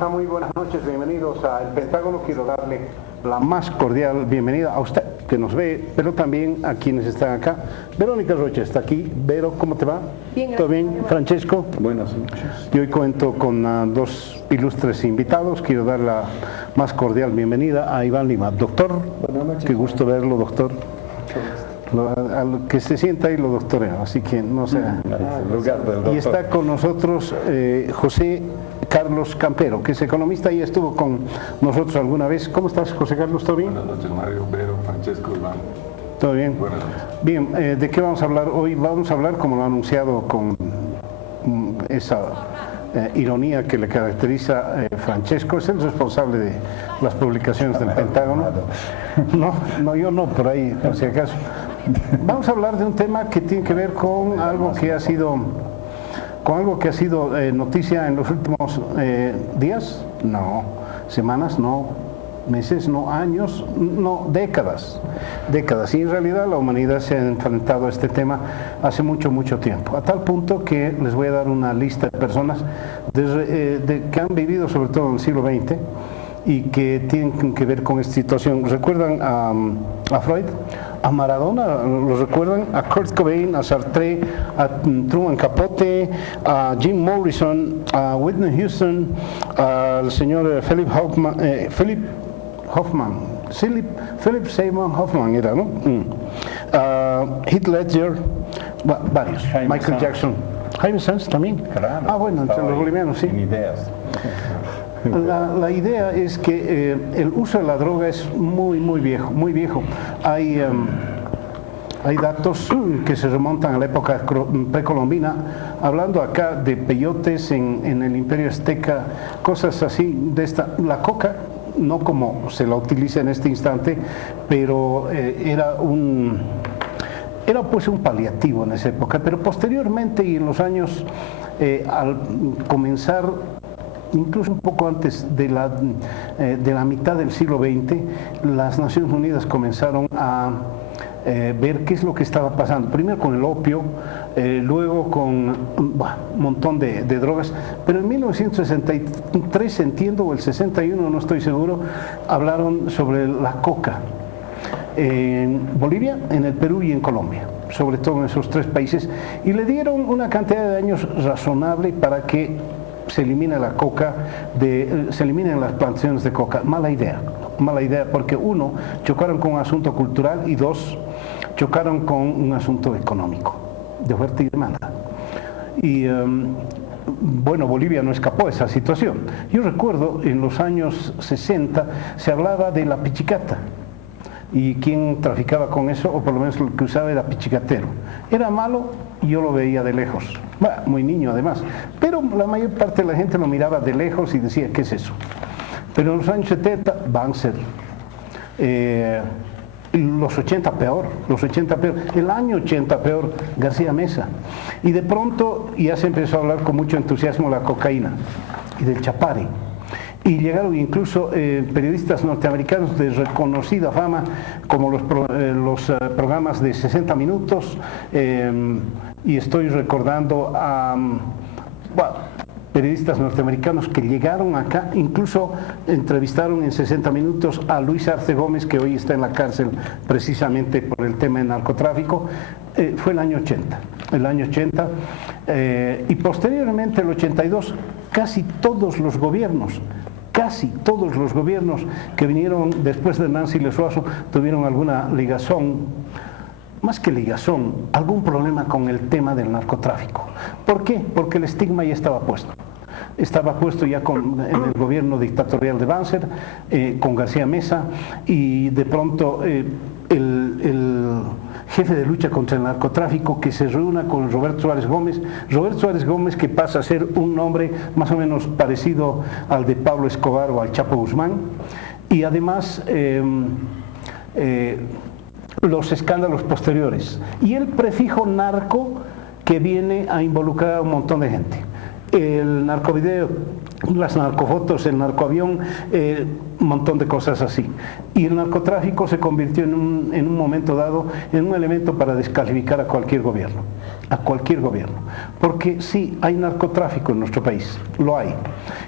está? Muy buenas noches, bienvenidos a El Pentágono. Quiero darle la más cordial bienvenida a usted que nos ve, pero también a quienes están acá. Verónica Rocha está aquí. Vero, ¿cómo te va? Bien, ¿Todo bien? Francesco. Buenas noches. Y hoy cuento con dos ilustres invitados. Quiero dar la más cordial bienvenida a Iván Lima. Doctor, Buenas noches. qué gusto verlo, doctor. Al que se sienta ahí lo doctorea, así que no sé. El lugar del doctor. Y está con nosotros José Carlos Campero, que es economista y estuvo con nosotros alguna vez. ¿Cómo estás, José Carlos? ¿Todo bien? Buenas noches, Mario, Vero, Francesco, Iván. ¿Todo bien? Buenas noches. Bien, ¿de qué vamos a hablar hoy? Vamos a hablar, como lo ha anunciado, con esa ironía que le caracteriza Francesco. Es el responsable de las publicaciones del Pentágono. No, yo no, por ahí, por si acaso. Vamos a hablar de un tema que tiene que ver con algo que ha sido noticia en los últimos días, no, semanas, no, meses, no, años, no, décadas. Y en realidad la humanidad se ha enfrentado a este tema hace mucho tiempo, a tal punto que les voy a dar una lista de personas que han vivido sobre todo en el siglo XX y que tienen que ver con esta situación. ¿Recuerdan a Freud? ¿A Maradona? ¿Lo recuerdan? ¿A Kurt Cobain? ¿A Sartre? ¿A Truman Capote? ¿A Jim Morrison? ¿A Whitney Houston? ¿Al señor Philip Seymour Hoffman era, ¿no? Heath Ledger, varios. Jaime Michael Sanz. Jackson. Jaime Sanz también. Claro, Bueno, entre los bolivianos, sí. Sin ideas. La idea es que el uso de la droga es muy viejo. Hay datos que se remontan a la época precolombina, hablando acá de peyotes en el Imperio Azteca, cosas así de esta. La coca, no como se la utiliza en este instante, pero era pues un paliativo en esa época. Pero posteriormente y en los años, al comenzar, incluso un poco antes de la mitad del siglo XX, las Naciones Unidas comenzaron a ver qué es lo que estaba pasando. Primero con el opio, luego con un montón de drogas, pero en 1963, entiendo, o el 61, no estoy seguro, hablaron sobre la coca en Bolivia, en el Perú y en Colombia, sobre todo en esos tres países, y le dieron una cantidad de años razonable para que se elimine la coca, se eliminen las plantaciones de coca. Mala idea, porque uno, chocaron con un asunto cultural y dos, chocaron con un asunto económico, de oferta y demanda. Y bueno, Bolivia no escapó de esa situación. Yo recuerdo en los años 60 se hablaba de la pichicata. Y quien traficaba con eso, o por lo menos lo que usaba, era pichicatero. Era malo y yo lo veía de lejos. Muy niño además. Pero la mayor parte de la gente lo miraba de lejos y decía, ¿qué es eso? Pero en los años 70, Banzer. Los 80 peor. El año 80 peor, García Mesa. Y de pronto ya se empezó a hablar con mucho entusiasmo de la cocaína y del chapare. Y llegaron incluso periodistas norteamericanos de reconocida fama, como los programas de 60 minutos, y estoy recordando a periodistas norteamericanos que llegaron acá, incluso entrevistaron en 60 minutos a Luis Arce Gómez, que hoy está en la cárcel precisamente por el tema del narcotráfico. Fue el año 80, y posteriormente el 82, casi todos los gobiernos que vinieron después de Nancy Lesuazo tuvieron alguna ligazón, más que ligazón, algún problema con el tema del narcotráfico. ¿Por qué? Porque el estigma ya estaba puesto. Estaba puesto ya en el gobierno dictatorial de Banzer, con García Mesa, y de pronto el jefe de lucha contra el narcotráfico que se reúna con Roberto Suárez Gómez, que pasa a ser un nombre más o menos parecido al de Pablo Escobar o al Chapo Guzmán, y además los escándalos posteriores y el prefijo narco que viene a involucrar a un montón de gente. El narcovideo las narcofotos, el narcoavión, un montón de cosas así. Y el narcotráfico se convirtió en un momento dado en un elemento para descalificar a cualquier gobierno, porque sí, hay narcotráfico en nuestro país, lo hay.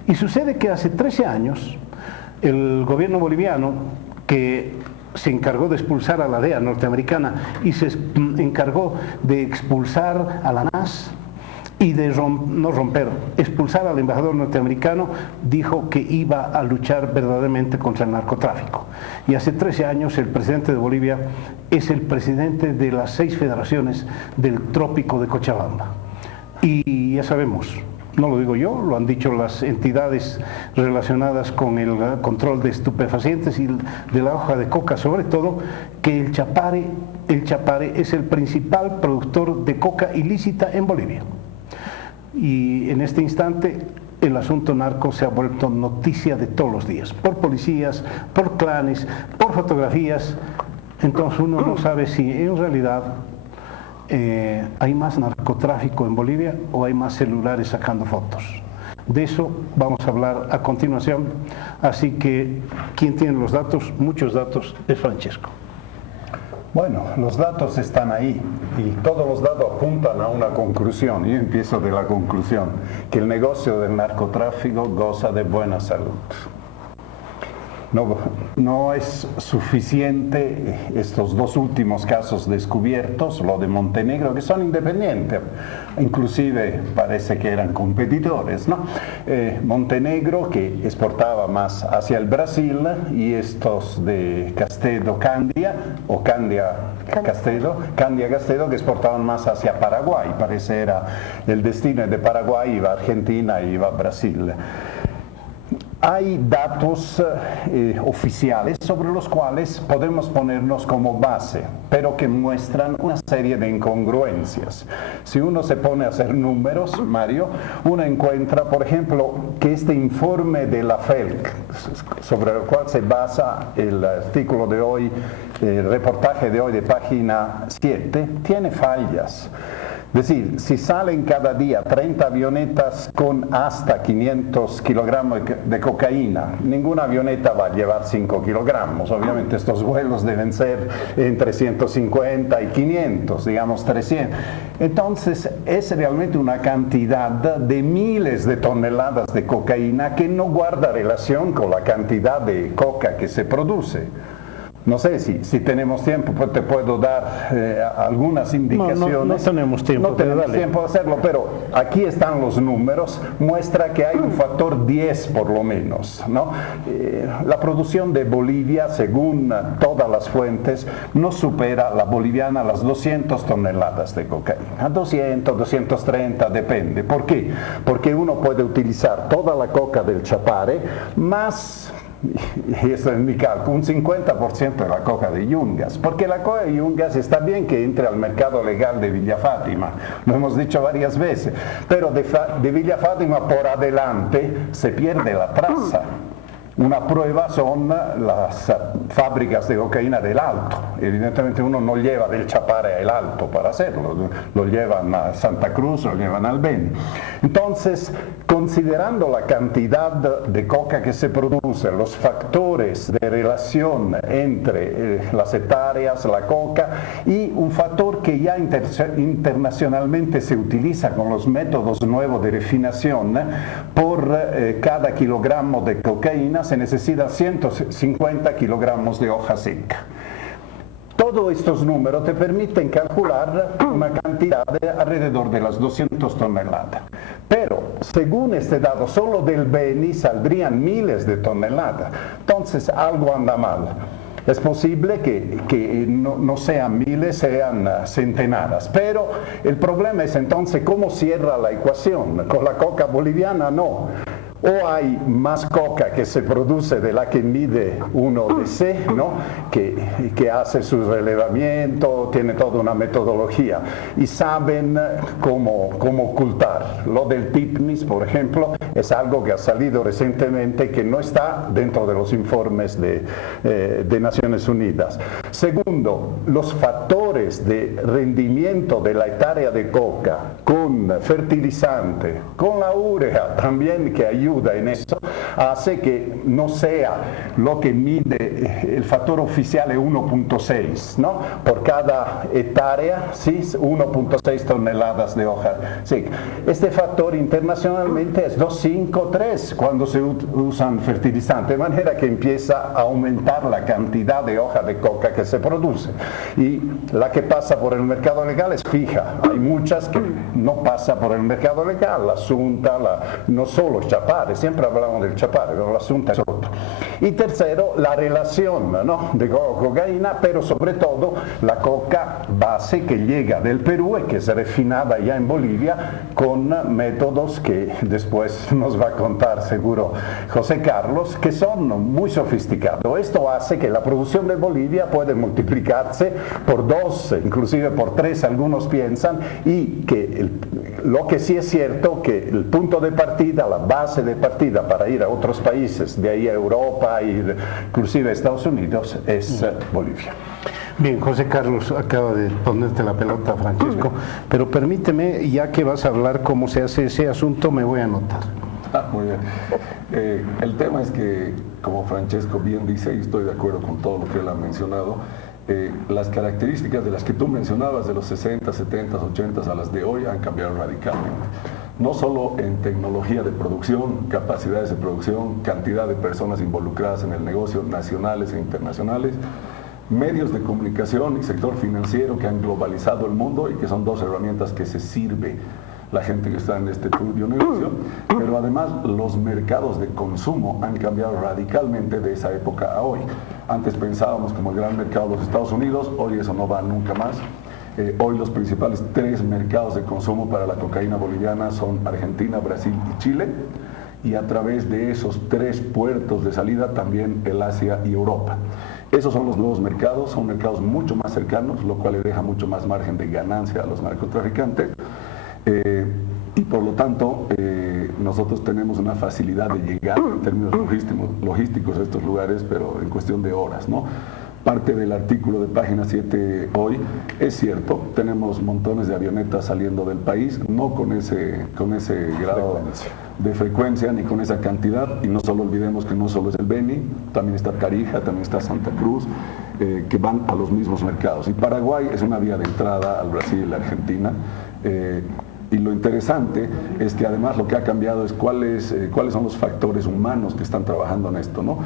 Y sucede que hace 13 años el gobierno boliviano, que se encargó de expulsar a la DEA norteamericana y se encargó de expulsar a la NAS, y de expulsar al embajador norteamericano, dijo que iba a luchar verdaderamente contra el narcotráfico. Y hace 13 años el presidente de Bolivia es el presidente de las 6 federaciones del trópico de Cochabamba. Y ya sabemos, no lo digo yo, lo han dicho las entidades relacionadas con el control de estupefacientes y de la hoja de coca, sobre todo, que el Chapare es el principal productor de coca ilícita en Bolivia. Y en este instante el asunto narco se ha vuelto noticia de todos los días, por policías, por clanes, por fotografías. Entonces uno no sabe si en realidad hay más narcotráfico en Bolivia o hay más celulares sacando fotos. De eso vamos a hablar a continuación, así que quien tiene los datos, muchos datos, es Francesco. Bueno, los datos están ahí y todos los datos apuntan a una conclusión. Yo empiezo de la conclusión, que el negocio del narcotráfico goza de buena salud. No es suficiente estos 2 últimos casos descubiertos, lo de Montenegro, que son independientes, inclusive parece que eran competidores, ¿no? Montenegro, que exportaba más hacia el Brasil, y estos de Castedo Candia, o Candia Castedo, que exportaban más hacia Paraguay. Parece era el destino de Paraguay, iba a Argentina y iba a Brasil. Hay datos oficiales sobre los cuales podemos ponernos como base, pero que muestran una serie de incongruencias. Si uno se pone a hacer números, Mario, uno encuentra, por ejemplo, que este informe de la FELC, sobre el cual se basa el artículo de hoy, el reportaje de hoy de página 7, tiene fallas. Es decir, si salen cada día 30 avionetas con hasta 500 kilogramos de cocaína, ninguna avioneta va a llevar 5 kilogramos. Obviamente estos vuelos deben ser entre 150 y 500, digamos 300. Entonces es realmente una cantidad de miles de toneladas de cocaína que no guarda relación con la cantidad de coca que se produce. No sé si tenemos tiempo, pues te puedo dar algunas indicaciones. No tenemos tiempo. No tenemos tiempo de hacerlo, pero aquí están los números, muestra que hay un factor 10 por lo menos, ¿no? La producción de Bolivia, según todas las fuentes, no supera la boliviana las 200 toneladas de cocaína. 200, 230, depende. ¿Por qué? Porque uno puede utilizar toda la coca del Chapare más, y esto es mi cálculo, un 50% de la coca de Yungas, porque la coca de Yungas está bien que entre al mercado legal de Villa Fátima, lo hemos dicho varias veces, pero de Villa Fátima por adelante se pierde la traza. Una prueba son las fábricas de cocaína del Alto. Evidentemente uno no lleva del Chapare al Alto para hacerlo, lo llevan a Santa Cruz, lo llevan al Beni. Entonces, considerando la cantidad de coca que se produce, los factores de relación entre las hectáreas, la coca, y un factor que ya internacionalmente se utiliza con los métodos nuevos de refinación, por cada kilogramo de cocaína se necesitan 150 kilogramos de hoja seca. Todos estos números te permiten calcular una cantidad de alrededor de las 200 toneladas. Pero, según este dato, solo del Beni saldrían miles de toneladas. Entonces, algo anda mal. Es posible que no sean miles, sean centenadas. Pero el problema es entonces cómo cierra la ecuación. Con la coca boliviana no. O hay más coca que se produce de la que mide uno DC, ¿no? que hace su relevamiento, tiene toda una metodología y saben cómo ocultar. Lo del TIPNIS, por ejemplo, es algo que ha salido recientemente que no está dentro de los informes de Naciones Unidas. Segundo, los factores factores de rendimiento de la hectárea de coca con fertilizante, con la urea también que ayuda en eso, hace que no sea lo que mide el factor oficial es 1.6, ¿no? Por cada hectárea, ¿sí? 1.6 toneladas de hoja. Sí. Este factor internacionalmente es 2,5, 3 cuando se usan fertilizantes, de manera que empieza a aumentar la cantidad de hoja de coca que se produce. Y la que pasa por el mercado legal es fija. Hay muchas que no pasan por el mercado legal, la sunta, no solo el chapare, siempre hablamos del chapare, pero la sunta es otro. Y tercero, la relación, ¿no? De cocaína, pero sobre todo la coca base que llega del Perú y que es refinada ya en Bolivia con métodos que después nos va a contar seguro José Carlos, que son muy sofisticados. Esto hace que la producción de Bolivia puede multiplicarse por 2, inclusive por 3, algunos piensan, y que lo que sí es cierto que el punto de partida, la base de partida para ir a otros países, de ahí a Europa e inclusive a Estados Unidos, es Bolivia. Bien, José Carlos acaba de ponerte la pelota, Francesco, pero permíteme, ya que vas a hablar cómo se hace ese asunto, me voy a anotar. Muy bien. El tema es que, como Francesco bien dice, y estoy de acuerdo con todo lo que él ha mencionado, las características de las que tú mencionabas de los 60, 70, 80 a las de hoy han cambiado radicalmente. No solo en tecnología de producción, capacidades de producción, cantidad de personas involucradas en el negocio, nacionales e internacionales, medios de comunicación y sector financiero que han globalizado el mundo y que son dos herramientas que se sirve la gente que está en este turbio negocio, pero además los mercados de consumo han cambiado radicalmente de esa época a hoy. Antes pensábamos como el gran mercado de los Estados Unidos, hoy eso no va nunca más. Hoy los principales 3 mercados de consumo para la cocaína boliviana son Argentina, Brasil y Chile, y a través de esos 3 puertos de salida también el Asia y Europa. Esos son los nuevos mercados, son mercados mucho más cercanos, lo cual le deja mucho más margen de ganancia a los narcotraficantes. Y por lo tanto nosotros tenemos una facilidad de llegar en términos logísticos a estos lugares, pero en cuestión de horas, ¿no? Parte del artículo de Página 7 hoy es cierto, tenemos montones de avionetas saliendo del país, no con ese grado de frecuencia ni con esa cantidad, y no solo olvidemos que no solo es el Beni, también está Tarija, también está Santa Cruz, que van a los mismos mercados. Y Paraguay es una vía de entrada al Brasil y la Argentina. Y lo interesante es que además lo que ha cambiado es cuáles son los factores humanos que están trabajando en esto, ¿no?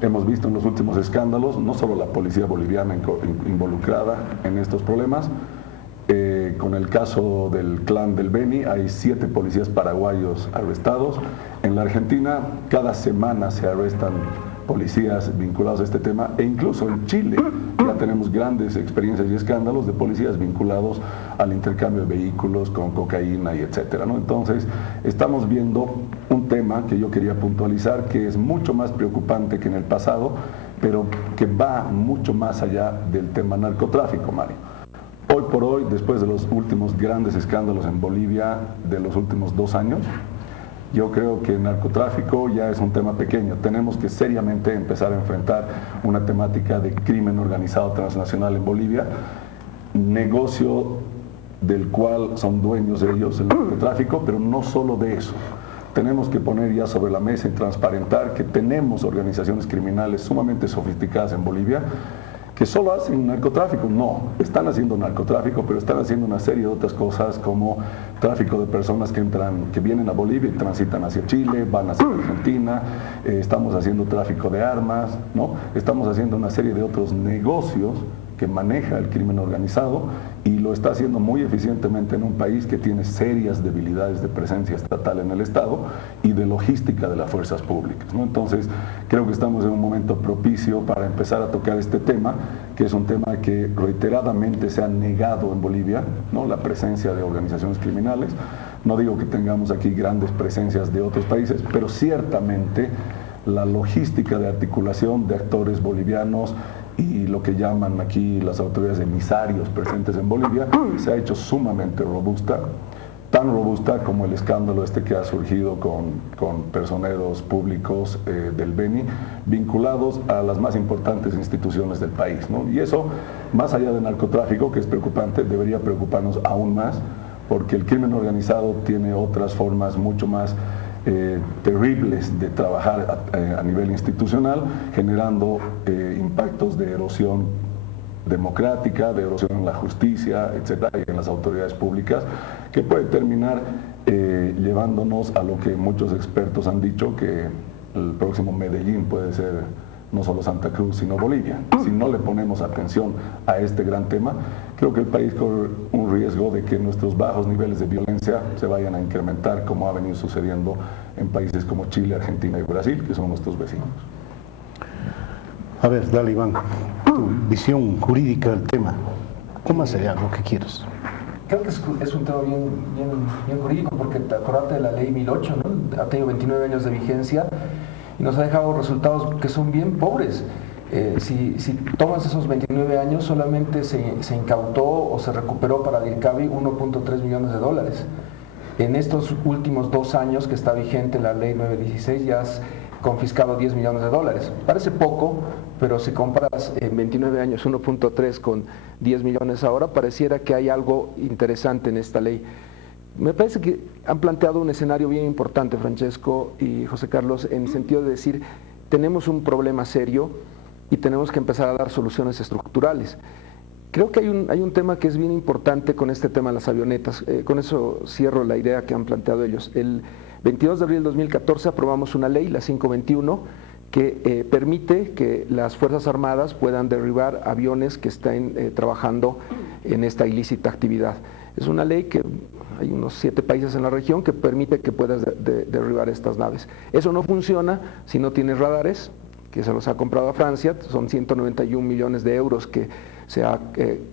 Hemos visto en los últimos escándalos, no solo la policía boliviana involucrada en estos problemas, con el caso del clan del Beni hay 7 policías paraguayos arrestados. En la Argentina cada semana se arrestan policías vinculados a este tema, e incluso en Chile ya tenemos grandes experiencias y escándalos de policías vinculados al intercambio de vehículos con cocaína y etcétera, ¿no? Entonces estamos viendo un tema que yo quería puntualizar, que es mucho más preocupante que en el pasado, pero que va mucho más allá del tema narcotráfico, Mario. Hoy por hoy, después de los últimos grandes escándalos en Bolivia de los últimos 2 años, yo creo que el narcotráfico ya es un tema pequeño. Tenemos que seriamente empezar a enfrentar una temática de crimen organizado transnacional en Bolivia, negocio del cual son dueños ellos, el narcotráfico, pero no solo de eso. Tenemos que poner ya sobre la mesa y transparentar que tenemos organizaciones criminales sumamente sofisticadas en Bolivia que solo hacen narcotráfico. No, están haciendo narcotráfico, pero están haciendo una serie de otras cosas como tráfico de personas que vienen a Bolivia y transitan hacia Chile, van hacia Argentina, estamos haciendo tráfico de armas, ¿no? Estamos haciendo una serie de otros negocios que maneja el crimen organizado y lo está haciendo muy eficientemente en un país que tiene serias debilidades de presencia estatal en el Estado y de logística de las fuerzas públicas, ¿no? Entonces, creo que estamos en un momento propicio para empezar a tocar este tema, que es un tema que reiteradamente se ha negado en Bolivia, ¿no? La presencia de organizaciones criminales. No digo que tengamos aquí grandes presencias de otros países, pero ciertamente la logística de articulación de actores bolivianos y lo que llaman aquí las autoridades emisarios presentes en Bolivia se ha hecho sumamente robusta. tan robusta como el escándalo este que ha surgido con personeros públicos del Beni vinculados a las más importantes instituciones del país, ¿no? Y eso, más allá del narcotráfico, que es preocupante, debería preocuparnos aún más, porque el crimen organizado tiene otras formas mucho más terribles de trabajar a nivel institucional, generando impactos de erosión democrática, de erosión en la justicia, etcétera, y en las autoridades públicas, que puede terminar llevándonos a lo que muchos expertos han dicho, que el próximo Medellín puede ser no solo Santa Cruz, sino Bolivia. Si no le ponemos atención a este gran tema, creo que el país corre un riesgo de que nuestros bajos niveles de violencia se vayan a incrementar, como ha venido sucediendo en países como Chile, Argentina y Brasil, que son nuestros vecinos. A ver, dale, Iván, tu visión jurídica del tema. ¿Cómo más allá, lo que quieras? Creo que es un tema bien jurídico, porque acordate de la ley 1008, ¿no? Ha tenido 29 años de vigencia y nos ha dejado resultados que son bien pobres. Si tomas esos 29 años, solamente se incautó o se recuperó para DIRCABI 1.3 millones de dólares. En estos últimos 2 años que está vigente la ley 916 ya has confiscado 10 millones de dólares. Parece poco, pero si comparas en 29 años 1.3 con 10 millones ahora, pareciera que hay algo interesante en esta ley. Me parece que han planteado un escenario bien importante, Francesco y José Carlos, en el sentido de decir, tenemos un problema serio y tenemos que empezar a dar soluciones estructurales. Creo que hay un tema que es bien importante con este tema de las avionetas. Con eso cierro la idea que han planteado ellos. El 22 de abril de 2014 aprobamos una ley, la 521, que permite que las Fuerzas Armadas puedan derribar aviones que estén trabajando en esta ilícita actividad. Es una ley que hay unos 7 países en la región que permite que puedas derribar estas naves. Eso no funciona si no tienes radares, que se los ha comprado a Francia, son 191 millones de euros que se ha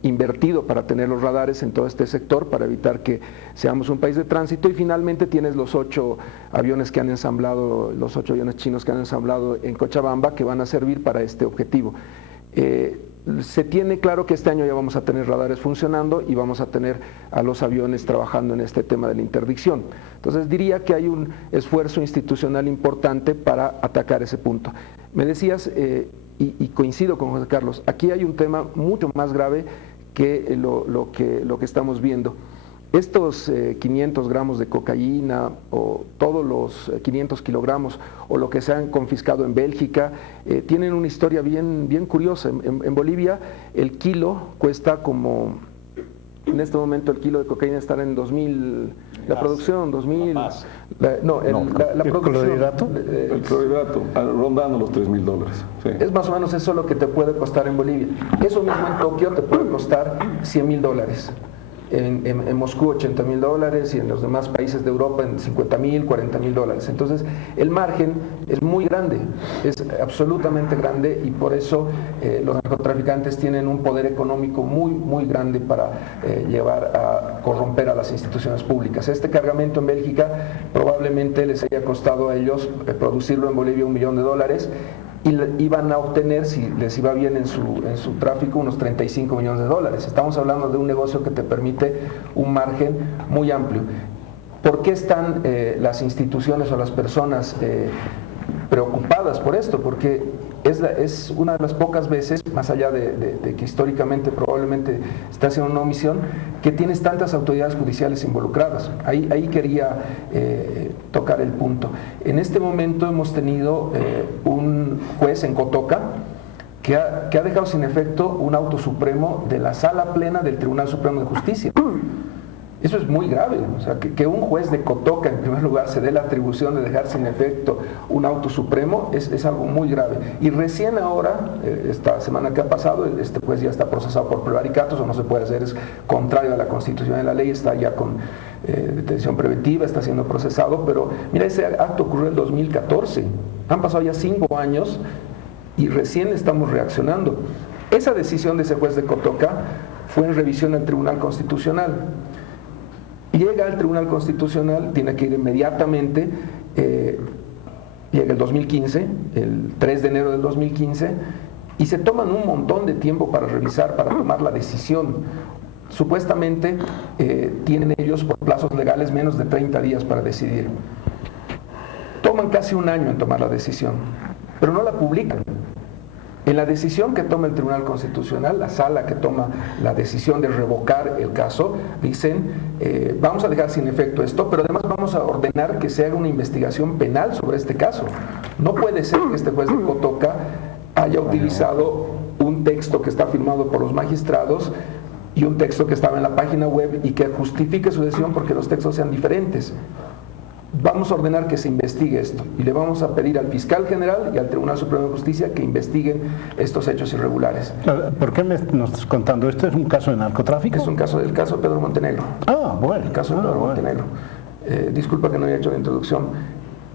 invertido para tener los radares en todo este sector, para evitar que seamos un país de tránsito, y finalmente tienes los 8 aviones que han ensamblado, los 8 aviones chinos que han ensamblado en Cochabamba, que van a servir para este objetivo. Se tiene claro que este año ya vamos a tener radares funcionando y vamos a tener a los aviones trabajando en este tema de la interdicción. Entonces diría que hay un esfuerzo institucional importante para atacar ese punto. Me decías, y coincido con José Carlos, aquí hay un tema mucho más grave que lo que estamos viendo. Estos 500 gramos de cocaína o todos los 500 kilogramos o lo que se han confiscado en Bélgica tienen una historia bien curiosa. En Bolivia el kilo cuesta como, en este momento el kilo de cocaína está en 2000, la producción 2000, la producción. El clorhidrato, rondando los $3.000. Sí. Es más o menos eso lo que te puede costar en Bolivia. Eso mismo en Tokio te puede costar $100.000. En Moscú $80.000 y en los demás países de Europa en $50.000, $40.000. Entonces el margen es muy grande, es absolutamente grande, y por eso los narcotraficantes tienen un poder económico muy grande para llevar a corromper a las instituciones públicas. Este cargamento en Bélgica probablemente les haya costado a ellos producirlo en Bolivia $1 millón, y iban a obtener, si les iba bien en su tráfico, unos $35 millones. Estamos hablando de un negocio que te permite un margen muy amplio. ¿Por qué están las instituciones o las personas preocupadas por esto? Porque es una de las pocas veces, más allá de que históricamente probablemente está haciendo una omisión, que tienes tantas autoridades judiciales involucradas. Ahí quería tocar el punto. En este momento hemos tenido un juez en Cotoca que ha dejado sin efecto un auto supremo de la Sala Plena del Tribunal Supremo de Justicia. Eso es muy grave, o sea, que un juez de Cotoca, en primer lugar, se dé la atribución de dejar sin efecto un auto supremo, es algo muy grave. Y recién ahora, esta semana que ha pasado, este juez ya está procesado por prevaricato, eso no se puede hacer, es contrario a la Constitución y a la ley, está ya con detención preventiva, está siendo procesado, pero mira, ese acto ocurrió en el 2014, han pasado ya 5 años y recién estamos reaccionando. Esa decisión de ese juez de Cotoca fue en revisión al Tribunal Constitucional. Llega al Tribunal Constitucional, tiene que ir inmediatamente, llega el 2015, el 3 de enero del 2015, y se toman un montón de tiempo para revisar, para tomar la decisión. supuestamente tienen ellos por plazos legales menos de 30 días para decidir. Toman casi un año en tomar la decisión, pero no la publican. En la decisión que toma el Tribunal Constitucional, la sala que toma la decisión de revocar el caso, dicen, vamos a dejar sin efecto esto, pero además vamos a ordenar que se haga una investigación penal sobre este caso. No puede ser que este juez de Cotoca haya utilizado un texto que está firmado por los magistrados y un texto que estaba en la página web y que justifique su decisión porque los textos sean diferentes. Vamos a ordenar que se investigue esto y le vamos a pedir al fiscal general y al Tribunal Supremo de Justicia que investiguen estos hechos irregulares. ¿Por qué nos estás contando? ¿Esto es un caso de narcotráfico? Es un caso del caso de Pedro Montenegro. Ah, bueno. El caso de Pedro Montenegro. Disculpa que no haya hecho la introducción.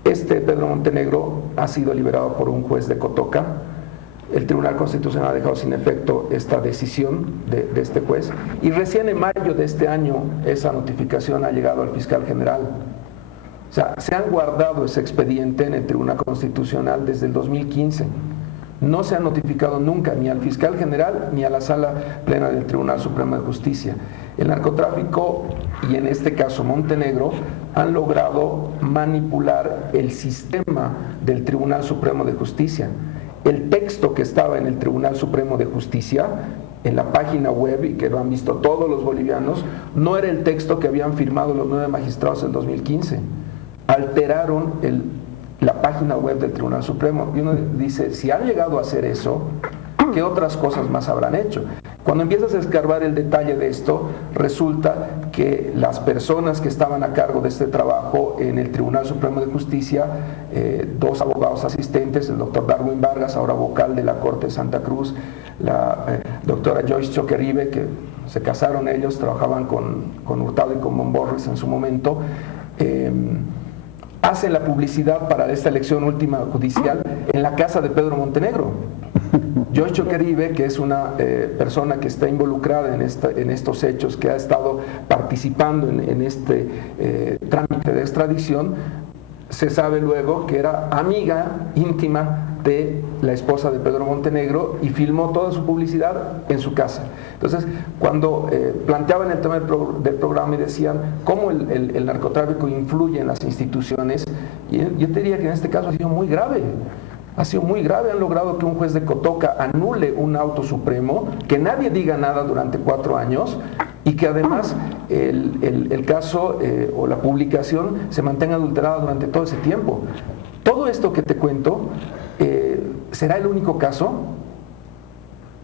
Este Pedro Montenegro ha sido liberado por un juez de Cotoca. El Tribunal Constitucional ha dejado sin efecto esta decisión de este juez y recién en mayo de este año esa notificación ha llegado al fiscal general. O sea, se han guardado ese expediente en el Tribunal Constitucional desde el 2015. No se ha notificado nunca ni al fiscal general ni a la sala plena del Tribunal Supremo de Justicia. El narcotráfico, y en este caso Montenegro, han logrado manipular el sistema del Tribunal Supremo de Justicia. El texto que estaba en el Tribunal Supremo de Justicia, en la página web, y que lo han visto todos los bolivianos, no era el texto que habían firmado los 9 magistrados en 2015. Alteraron la página web del Tribunal Supremo. Y uno dice, si han llegado a hacer eso, ¿qué otras cosas más habrán hecho? Cuando empiezas a escarbar el detalle de esto, resulta que las personas que estaban a cargo de este trabajo en el Tribunal Supremo de Justicia, 2 abogados asistentes, el doctor Darwin Vargas, ahora vocal de la Corte de Santa Cruz, la doctora Joyce Choqueribe, que se casaron ellos, trabajaban con Hurtado y con Momborres en su momento, hacen la publicidad para esta elección última judicial en la casa de Pedro Montenegro. Joyce Choqueribe, que es una persona que está involucrada en estos hechos, que ha estado participando en este trámite de extradición, se sabe luego que era amiga íntima de la esposa de Pedro Montenegro y filmó toda su publicidad en su casa. Entonces, cuando planteaban el tema del programa y decían cómo el narcotráfico influye en las instituciones, y yo te diría que en este caso ha sido muy grave. Ha sido muy grave, han logrado que un juez de Cotoca anule un auto supremo, que nadie diga nada durante 4 años y que además el caso o la publicación se mantenga adulterada durante todo ese tiempo. Todo esto que te cuento, ¿será el único caso?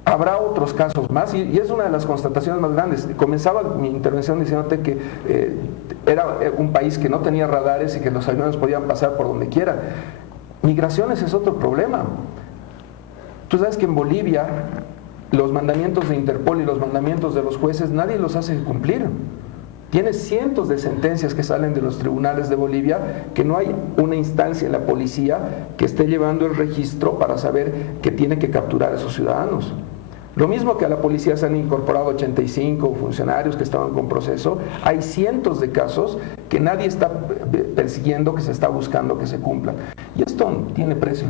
Habrá otros casos más y es una de las constataciones más grandes. Comenzaba mi intervención diciéndote que era un país que no tenía radares y que los aviones podían pasar por donde quiera. Migraciones es otro problema. Tú sabes que en Bolivia los mandamientos de Interpol y los mandamientos de los jueces nadie los hace cumplir. Tienes cientos de sentencias que salen de los tribunales de Bolivia que no hay una instancia en la policía que esté llevando el registro para saber que tiene que capturar a esos ciudadanos. Lo mismo que a la policía se han incorporado 85 funcionarios que estaban con proceso, hay cientos de casos que nadie está persiguiendo, que se está buscando que se cumplan. Y esto tiene precio.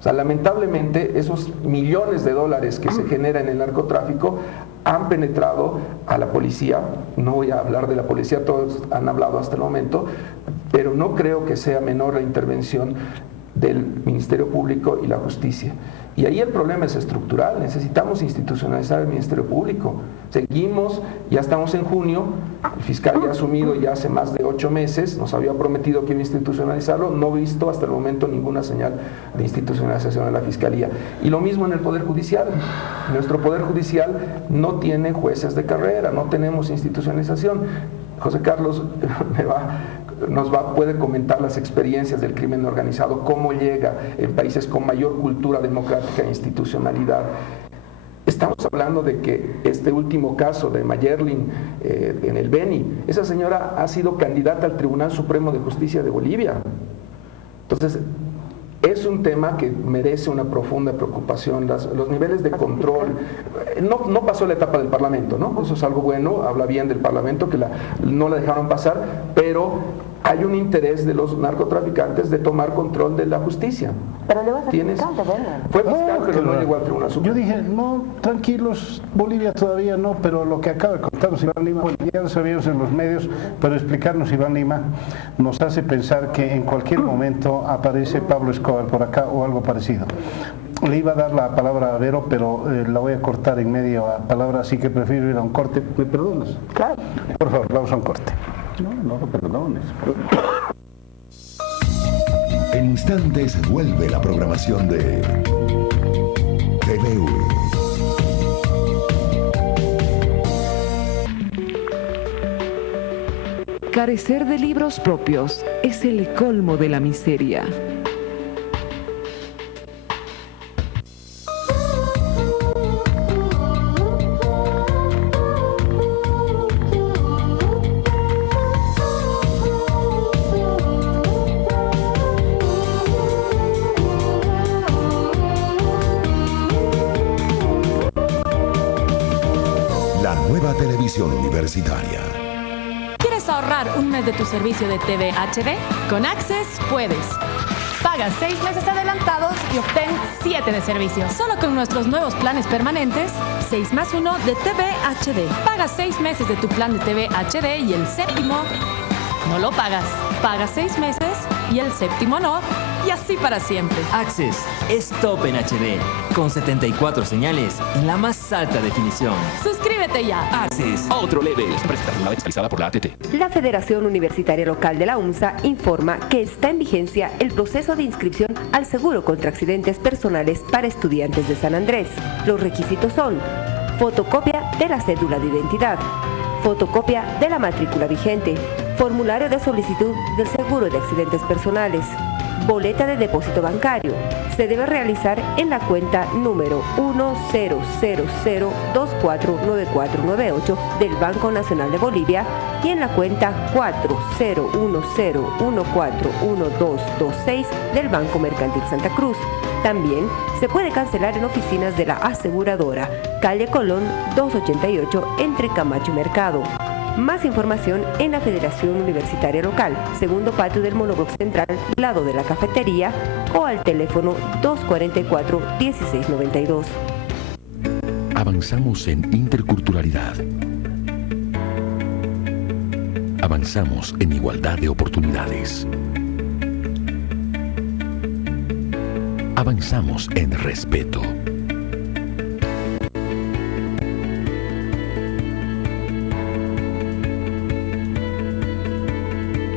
O sea, lamentablemente esos millones de dólares que se generan en el narcotráfico han penetrado a la policía. No voy a hablar de la policía, todos han hablado hasta el momento, pero no creo que sea menor la intervención del Ministerio Público y la Justicia. Y ahí el problema es estructural, necesitamos institucionalizar el Ministerio Público. Seguimos, ya estamos en junio, el fiscal ya ha asumido ya hace más de 8 meses, nos había prometido que iba a institucionalizarlo, no he visto hasta el momento ninguna señal de institucionalización de la Fiscalía. Y lo mismo en el Poder Judicial. Nuestro Poder Judicial no tiene jueces de carrera, no tenemos institucionalización. José Carlos puede comentar las experiencias del crimen organizado, cómo llega en países con mayor cultura democrática e institucionalidad. Estamos hablando de que este último caso de Mayerlin en el Beni, esa señora ha sido candidata al Tribunal Supremo de Justicia de Bolivia. Entonces, es un tema que merece una profunda preocupación. Los niveles de control, no pasó la etapa del Parlamento, ¿no? Eso es algo bueno, habla bien del Parlamento, que no la dejaron pasar, pero hay un interés de los narcotraficantes de tomar control de la justicia. Pero le vas a fiscal de Berna. Fue fiscal, pero no llegó al Tribunal Supremo. Yo dije, no, tranquilos, Bolivia todavía no, pero lo que acaba de contarnos Iván Lima, bueno, ya lo sabíamos en los medios, pero explicarnos Iván Lima nos hace pensar que en cualquier momento aparece Pablo Escobar por acá o algo parecido. Le iba a dar la palabra a Vero, pero la voy a cortar en medio a palabra, así que prefiero ir a un corte. ¿Me perdonas? Claro. Por favor, vamos a un corte. No lo perdones. En instantes vuelve la programación de TVU. Carecer de libros propios es el colmo de la miseria. La nueva televisión universitaria. ¿Quieres ahorrar un mes de tu servicio de TV HD? Con Access puedes. Paga 6 meses adelantados y obtén 7 de servicio. Solo con nuestros nuevos planes permanentes, 6+1 de TV HD. Paga 6 meses de tu plan de TV HD y el séptimo no lo pagas. Paga 6 meses y el séptimo no. Y así para siempre. Access es top en HD, con 74 señales en la más alta definición. Suscríbete ya. Access, otro level. Presentación fiscalizada por la ATT. La Federación Universitaria Local de la UNSA informa que está en vigencia el proceso de inscripción al seguro contra accidentes personales para estudiantes de San Andrés. Los requisitos son: fotocopia de la cédula de identidad, fotocopia de la matrícula vigente, formulario de solicitud del seguro de accidentes personales, boleta de depósito bancario. Se debe realizar en la cuenta número 1000249498 del Banco Nacional de Bolivia y en la cuenta 4010141226 del Banco Mercantil Santa Cruz. También se puede cancelar en oficinas de la aseguradora, calle Colón 288 entre Camacho y Mercado. Más información en la Federación Universitaria Local, segundo patio del Monobloc Central, lado de la cafetería, o al teléfono 244-1692. Avanzamos en interculturalidad. Avanzamos en igualdad de oportunidades. Avanzamos en respeto.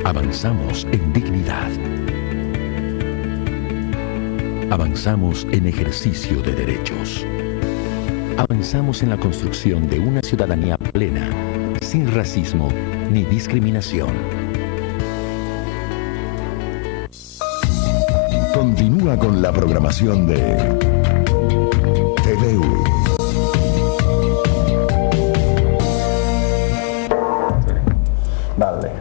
Avanzamos en dignidad. Avanzamos en ejercicio de derechos. Avanzamos en la construcción de una ciudadanía plena, sin racismo ni discriminación. Continúa con la programación de TVU. Dale.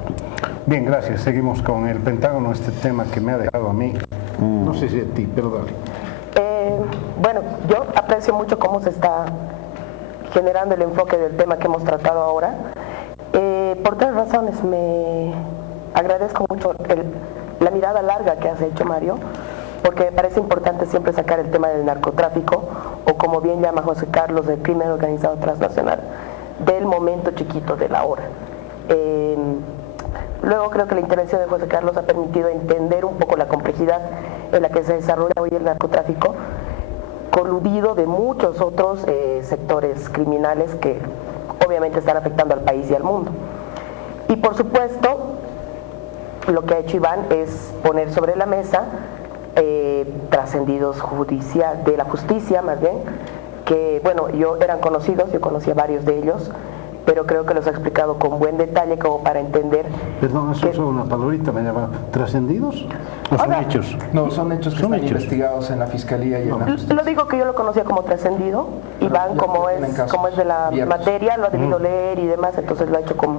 Bien, gracias. Seguimos con el Pentágono, este tema que me ha dejado a mí. No sé si a ti, pero dale. Bueno, yo aprecio mucho cómo se está generando el enfoque del tema que hemos tratado ahora. Por 3 razones. Me agradezco mucho la mirada larga que has hecho, Mario, porque me parece importante siempre sacar el tema del narcotráfico, o como bien llama José Carlos, del crimen organizado transnacional, del momento chiquito de la hora. Luego creo que la intervención de José Carlos ha permitido entender un poco la complejidad en la que se desarrolla hoy el narcotráfico, coludido de muchos otros sectores criminales que obviamente están afectando al país y al mundo. Y por supuesto, lo que ha hecho Iván es poner sobre la mesa trascendidos de la justicia, más bien, que bueno, eran conocidos, yo conocía varios de ellos, pero creo que los ha explicado con buen detalle como para entender. Perdón, eso es una palabrita, me llama. ¿Trascendidos? ¿O son hechos? No, son hechos que están investigados en la Fiscalía y en la Justicia. Lo digo que yo lo conocía como trascendido. Iván, como es de la materia, lo ha debido leer y demás, entonces lo ha hecho con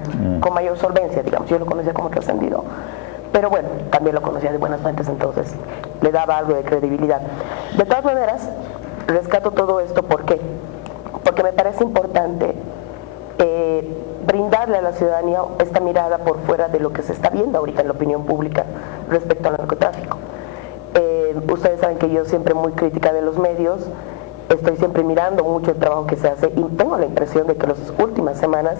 mayor solvencia, digamos. Yo lo conocía como trascendido. Pero bueno, también lo conocía de buenas fuentes, entonces le daba algo de credibilidad. De todas maneras, rescato todo esto, ¿por qué? Porque me parece importante brindarle a la ciudadanía esta mirada por fuera de lo que se está viendo ahorita en la opinión pública respecto al narcotráfico. Ustedes saben que yo siempre muy crítica de los medios, estoy siempre mirando mucho el trabajo que se hace y tengo la impresión de que las últimas semanas,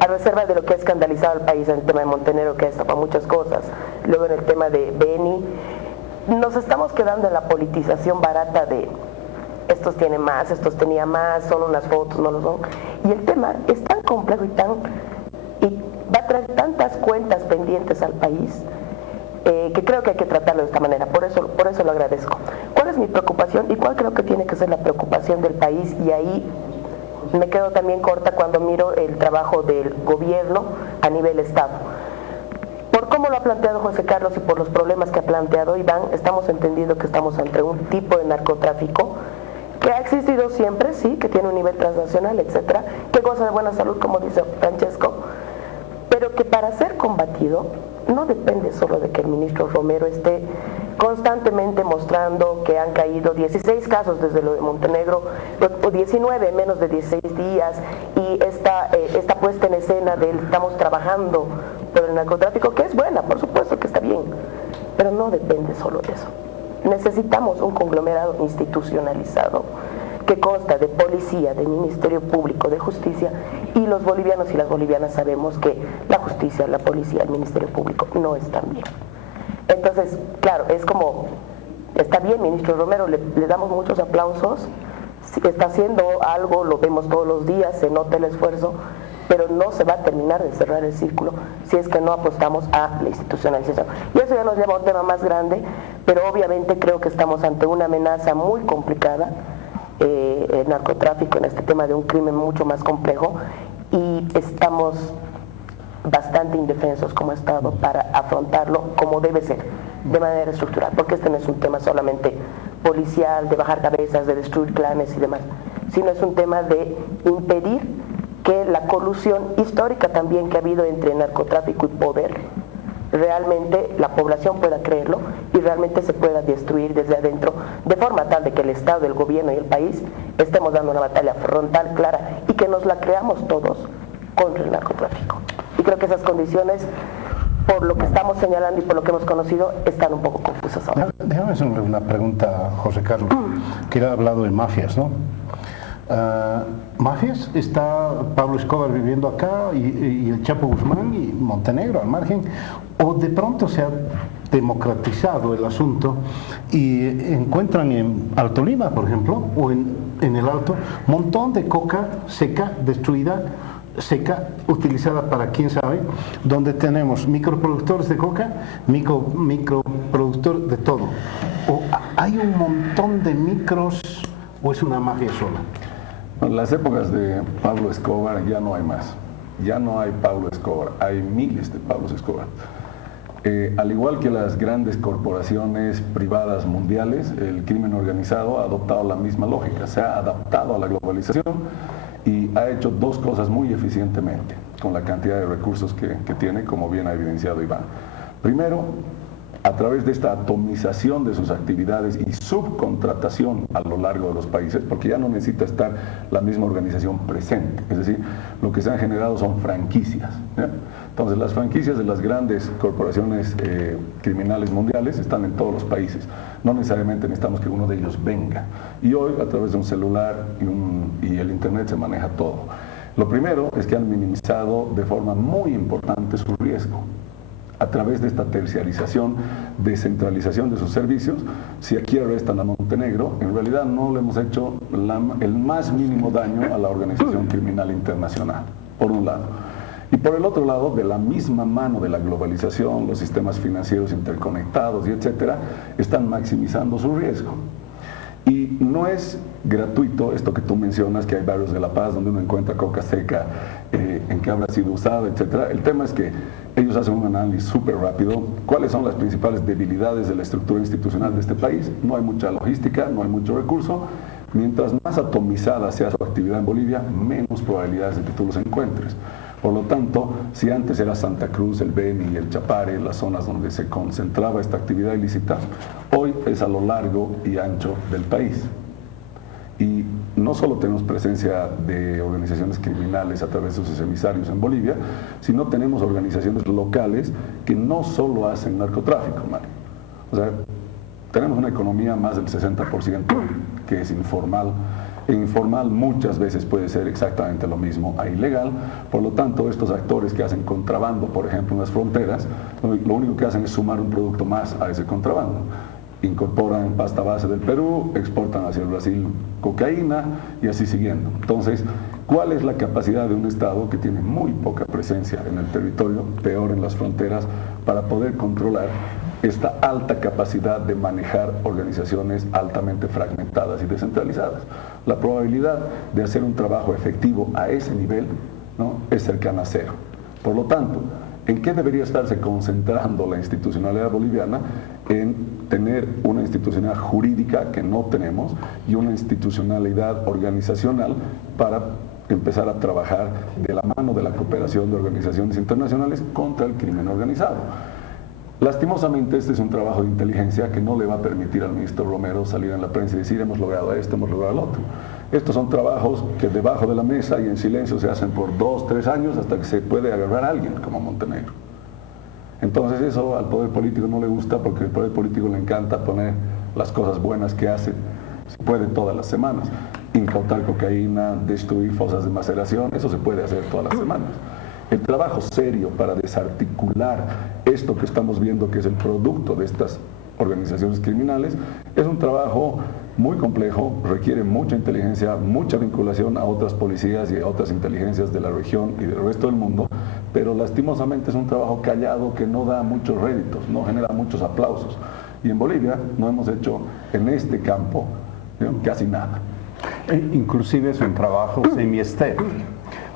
a reserva de lo que ha escandalizado al país en el tema de Montenegro, que ha destapado muchas cosas, luego en el tema de Beni, nos estamos quedando en la politización barata de estos tienen más, estos tenían más, son unas fotos, no lo son. Y el tema es tan complejo y va a traer tantas cuentas pendientes al país que creo que hay que tratarlo de esta manera. Por eso lo agradezco. ¿Cuál es mi preocupación y cuál creo que tiene que ser la preocupación del país? Y ahí me quedo también corta cuando miro el trabajo del gobierno a nivel Estado. Por cómo lo ha planteado José Carlos y por los problemas que ha planteado Iván, estamos entendiendo que estamos ante un tipo de narcotráfico que ha existido siempre, sí, que tiene un nivel transnacional, etcétera, que goza de buena salud, como dice Francesco, pero que para ser combatido no depende solo de que el ministro Romero esté constantemente mostrando que han caído 16 casos desde lo de Montenegro, o 19 en menos de 16 días, y esta puesta en escena de estamos trabajando por el narcotráfico, que es buena, por supuesto que está bien, pero no depende solo de eso. Necesitamos un conglomerado institucionalizado que consta de policía, de Ministerio Público, de Justicia, y los bolivianos y las bolivianas sabemos que la justicia, la policía, el Ministerio Público no están bien. Entonces, claro, es como, está bien, ministro Romero, le damos muchos aplausos, está haciendo algo, lo vemos todos los días, se nota el esfuerzo, pero no se va a terminar de cerrar el círculo si es que no apostamos a la institucionalización. Y eso ya nos lleva a un tema más grande, pero obviamente creo que estamos ante una amenaza muy complicada, el narcotráfico, en este tema de un crimen mucho más complejo, y estamos bastante indefensos como Estado para afrontarlo como debe ser, de manera estructural, porque este no es un tema solamente policial, de bajar cabezas, de destruir clanes y demás, sino es un tema de impedir que la colusión histórica también que ha habido entre narcotráfico y poder, realmente la población pueda creerlo y realmente se pueda destruir desde adentro, de forma tal de que el Estado, el gobierno y el país estemos dando una batalla frontal, clara, y que nos la creamos todos contra el narcotráfico. Y creo que esas condiciones, por lo que estamos señalando y por lo que hemos conocido, están un poco confusas ahora. Déjame hacerle una pregunta, José Carlos, que ha hablado de mafias, ¿no? Mafias, está Pablo Escobar viviendo acá y el Chapo Guzmán y Montenegro al margen, o de pronto se ha democratizado el asunto y encuentran en Alto Lima, por ejemplo, o en el Alto, un montón de coca seca, destruida, seca, utilizada para quién sabe, donde tenemos microproductores de coca, microproductor de todo. O hay un montón de micros, o es una mafia sola. En las épocas de Pablo Escobar ya no hay más. Ya no hay Pablo Escobar, hay miles de Pablos Escobar. Al igual que las grandes corporaciones privadas mundiales, el crimen organizado ha adoptado la misma lógica, se ha adaptado a la globalización y ha hecho dos cosas muy eficientemente con la cantidad de recursos que tiene, como bien ha evidenciado Iván. Primero, a través de esta atomización de sus actividades y subcontratación a lo largo de los países, porque ya no necesita estar la misma organización presente, es decir, lo que se han generado son franquicias, ¿ya? Entonces las franquicias de las grandes corporaciones criminales mundiales están en todos los países, no necesariamente necesitamos que uno de ellos venga, y hoy a través de un celular y el internet se maneja todo. Lo primero es que han minimizado de forma muy importante su riesgo. A través de esta terciarización, descentralización de sus servicios, si aquí arrestan a Montenegro, en realidad no le hemos hecho el más mínimo daño a la organización criminal internacional, por un lado. Y por el otro lado, de la misma mano de la globalización, los sistemas financieros interconectados y etcétera, están maximizando su riesgo. Y no es gratuito esto que tú mencionas, que hay barrios de La Paz donde uno encuentra coca seca, en que habrá sido usada, etcétera. El tema es que ellos hacen un análisis súper rápido. ¿Cuáles son las principales debilidades de la estructura institucional de este país? No hay mucha logística, no hay mucho recurso. Mientras más atomizada sea su actividad en Bolivia, menos probabilidades de que tú los encuentres. Por lo tanto, si antes era Santa Cruz, el Beni y el Chapare, las zonas donde se concentraba esta actividad ilícita, hoy es a lo largo y ancho del país. Y no solo tenemos presencia de organizaciones criminales a través de sus emisarios en Bolivia, sino tenemos organizaciones locales que no solo hacen narcotráfico, Mario. O sea, tenemos una economía más del 60% que es informal. E informal muchas veces puede ser exactamente lo mismo a ilegal. Por lo tanto, estos actores que hacen contrabando, por ejemplo, en las fronteras, lo único que hacen es sumar un producto más a ese contrabando. Incorporan pasta base del Perú, exportan hacia el Brasil cocaína y así siguiendo. Entonces, ¿cuál es la capacidad de un Estado que tiene muy poca presencia en el territorio, peor en las fronteras, para poder controlar esta alta capacidad de manejar organizaciones altamente fragmentadas y descentralizadas? La probabilidad de hacer un trabajo efectivo a ese nivel, ¿no?, es cercana a cero. Por lo tanto, ¿en qué debería estarse concentrando la institucionalidad boliviana? En tener una institucionalidad jurídica que no tenemos y una institucionalidad organizacional para empezar a trabajar de la mano de la cooperación de organizaciones internacionales contra el crimen organizado. Lastimosamente, este es un trabajo de inteligencia que no le va a permitir al ministro Romero salir en la prensa y decir hemos logrado esto, hemos logrado lo otro. Estos son trabajos que debajo de la mesa y en silencio se hacen por 2, 3 años hasta que se puede agarrar a alguien como Montenegro. Entonces eso al poder político no le gusta, porque al poder político le encanta poner las cosas buenas que hace, se puede todas las semanas. Incautar cocaína, destruir fosas de maceración, eso se puede hacer todas las semanas. El trabajo serio para desarticular esto que estamos viendo, que es el producto de estas organizaciones criminales, es un trabajo muy complejo, requiere mucha inteligencia, mucha vinculación a otras policías y a otras inteligencias de la región y del resto del mundo, pero lastimosamente es un trabajo callado que no da muchos réditos, no genera muchos aplausos. Y en Bolivia no hemos hecho en este campo casi nada. Inclusive es un trabajo semiestéril,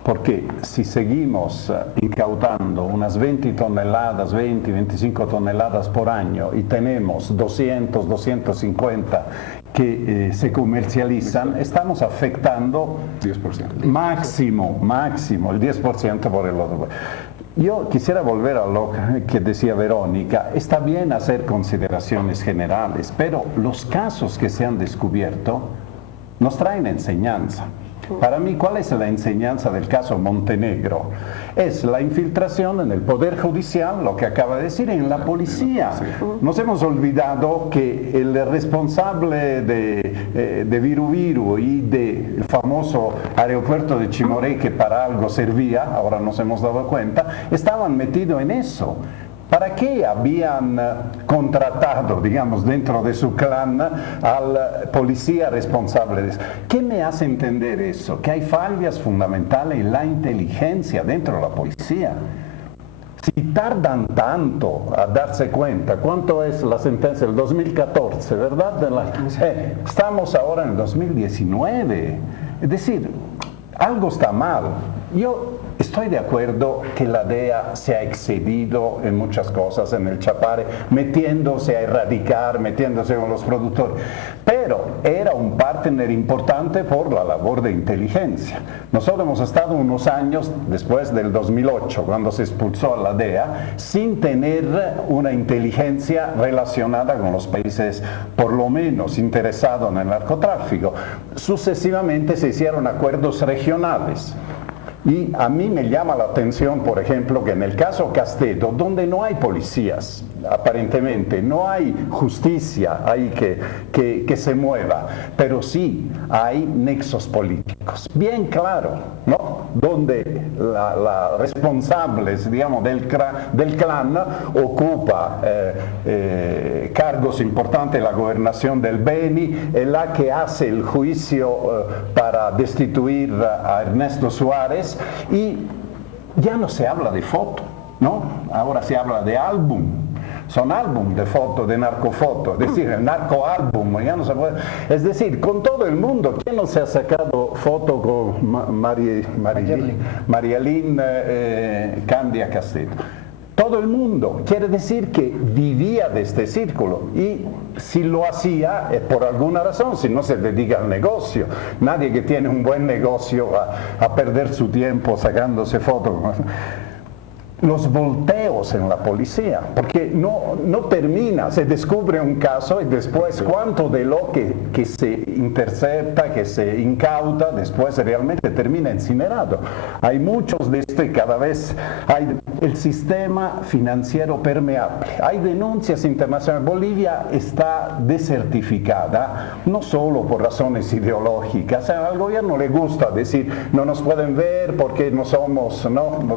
porque si seguimos incautando unas 20 toneladas, 20, 25 toneladas por año y tenemos 200, 250 que se comercializan, estamos afectando 10%. Máximo, el 10% por el otro. Yo quisiera volver a lo que decía Verónica. Está bien hacer consideraciones generales, pero los casos que se han descubierto nos traen enseñanza. Para mí, ¿cuál es la enseñanza del caso Montenegro? Es la infiltración en el Poder Judicial, lo que acaba de decir, en la policía. Nos hemos olvidado que el responsable de Viru Viru y del famoso aeropuerto de Chimoré, que para algo servía, ahora nos hemos dado cuenta, estaban metidos en eso. ¿Para qué habían contratado, digamos, dentro de su clan al policía responsable de eso? ¿Qué me hace entender eso? Que hay fallas fundamentales en la inteligencia dentro de la policía. Si tardan tanto a darse cuenta, ¿cuánto es la sentencia del 2014, verdad? Estamos ahora en el 2019. Es decir, algo está mal. Yo estoy de acuerdo que la DEA se ha excedido en muchas cosas, en el Chapare, metiéndose a erradicar, metiéndose con los productores, pero era un partner importante por la labor de inteligencia. Nosotros hemos estado unos años, después del 2008, cuando se expulsó a la DEA, sin tener una inteligencia relacionada con los países, por lo menos, interesados en el narcotráfico. Sucesivamente se hicieron acuerdos regionales. Y a mí me llama la atención, por ejemplo, que en el caso Castedo, donde no hay policías, aparentemente, no hay justicia ahí que se mueva, pero sí hay nexos políticos, bien claro, ¿no? Donde la responsables, digamos, del clan ocupa cargos importantes en la gobernación del Beni, es la que hace el juicio para destituir a Ernesto Suárez, y ya no se habla de foto, ¿no? Ahora se habla de álbum. Son álbum de fotos, de narcofoto, es decir, el narcoálbum, ya no se puede. Es decir, con todo el mundo, ¿quién no se ha sacado foto con Marialín Candia Castedo? Todo el mundo. Quiere decir que vivía de este círculo, y si lo hacía es por alguna razón, si no se dedica al negocio. Nadie que tiene un buen negocio a perder su tiempo sacándose fotos. los volteos en la policía, porque no termina, se descubre un caso y después cuánto de lo que se intercepta, que se incauta, después realmente termina incinerado. Hay muchos de esto y cada vez hay el sistema financiero permeable. Hay denuncias internacionales. Bolivia está desertificada, no solo por razones ideológicas. Al gobierno le gusta decir, no nos pueden ver porque no somos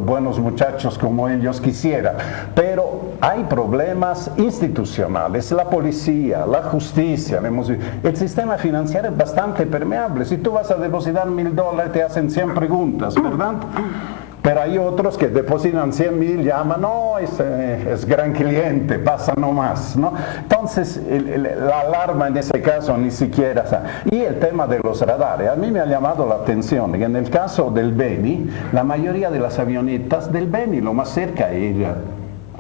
buenos muchachos como ellos quisieran, pero hay problemas institucionales, la policía, la justicia, el sistema financiero es bastante permeable. Si tú vas a depositar $1000 te hacen 100 preguntas, ¿verdad? Pero hay otros que depositan 100.000, llaman, no, es gran cliente, pasa nomás, ¿no? Entonces, la alarma en ese caso ni siquiera... Y el tema de los radares, a mí me ha llamado la atención que en el caso del Beni, la mayoría de las avionetas del Beni, lo más cerca es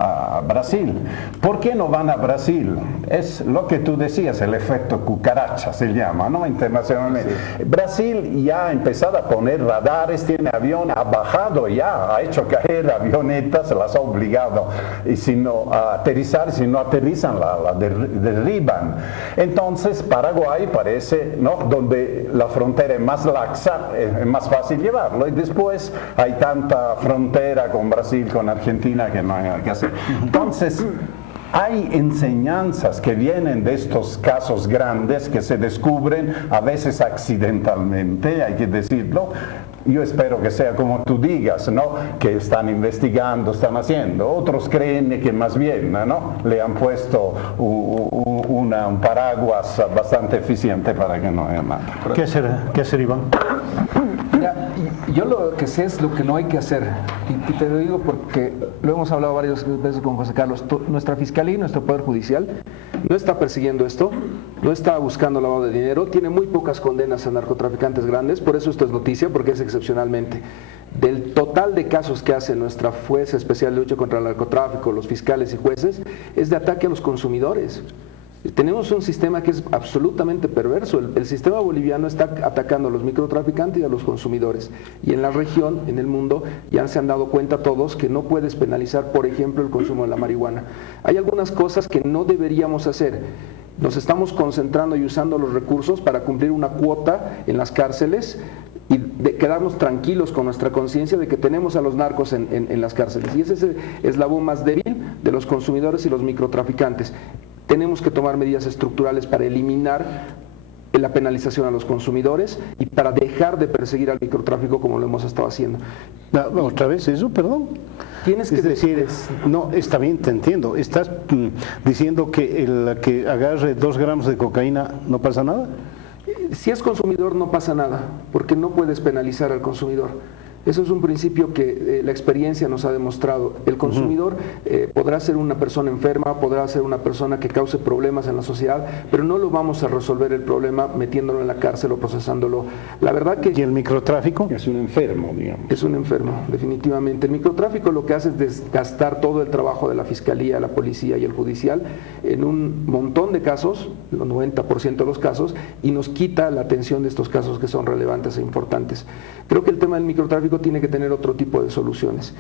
a Brasil. ¿Por qué no van a Brasil? Es lo que tú decías, el efecto cucaracha se llama, ¿no? Internacionalmente. Sí. Brasil ya ha empezado a poner radares, tiene aviones, ha bajado ya, ha hecho caer avionetas, las ha obligado a aterrizar, si no aterrizan la derriban. Entonces Paraguay parece, ¿no?, donde la frontera es más laxa, es más fácil llevarlo, y después hay tanta frontera con Brasil, con Argentina, que no hay que hacer. Entonces, hay enseñanzas que vienen de estos casos grandes que se descubren a veces accidentalmente, hay que decirlo. Yo espero que sea como tú digas, ¿no?, que están investigando, están haciendo. Otros creen que más bien, ¿no?, le han puesto un paraguas bastante eficiente para que no haya nada. ¿Qué hacer, Iván? Mira, yo lo que sé es lo que no hay que hacer, y te lo digo porque lo hemos hablado varias veces con José Carlos. Nuestra Fiscalía y nuestro Poder Judicial no está persiguiendo esto, no está buscando lavado de dinero, tiene muy pocas condenas a narcotraficantes grandes, por eso esto es noticia, porque es excepcionalmente. Del total de casos que hace nuestra Fuerza Especial de Lucha contra el Narcotráfico, los fiscales y jueces, es de ataque a los consumidores. Tenemos un sistema que es absolutamente perverso. El sistema boliviano está atacando a los microtraficantes y a los consumidores. Y en la región, en el mundo, ya se han dado cuenta todos que no puedes penalizar, por ejemplo, el consumo de la marihuana. Hay algunas cosas que no deberíamos hacer. Nos estamos concentrando y usando los recursos para cumplir una cuota en las cárceles y quedarnos tranquilos con nuestra conciencia de que tenemos a los narcos en las cárceles. Y ese es el eslabón más débil de los consumidores y los microtraficantes. Tenemos que tomar medidas estructurales para eliminar la penalización a los consumidores y para dejar de perseguir al microtráfico como lo hemos estado haciendo. ¿Otra vez eso? Perdón. Tienes que decir, no, está bien, te entiendo. ¿Estás diciendo que el que agarre 2 gramos de cocaína no pasa nada? Si es consumidor no pasa nada, porque no puedes penalizar al consumidor. Eso es un principio que la experiencia nos ha demostrado. El consumidor podrá ser una persona enferma, podrá ser una persona que cause problemas en la sociedad, pero no lo vamos a resolver el problema metiéndolo en la cárcel o procesándolo. La verdad que... ¿Y el microtráfico? Es un enfermo, digamos. Es un enfermo, definitivamente. El microtráfico lo que hace es desgastar todo el trabajo de la Fiscalía, la Policía y el Judicial en un montón de casos, el 90% de los casos, y nos quita la atención de estos casos que son relevantes e importantes. Creo que el tema del microtráfico tiene que tener otro tipo de soluciones.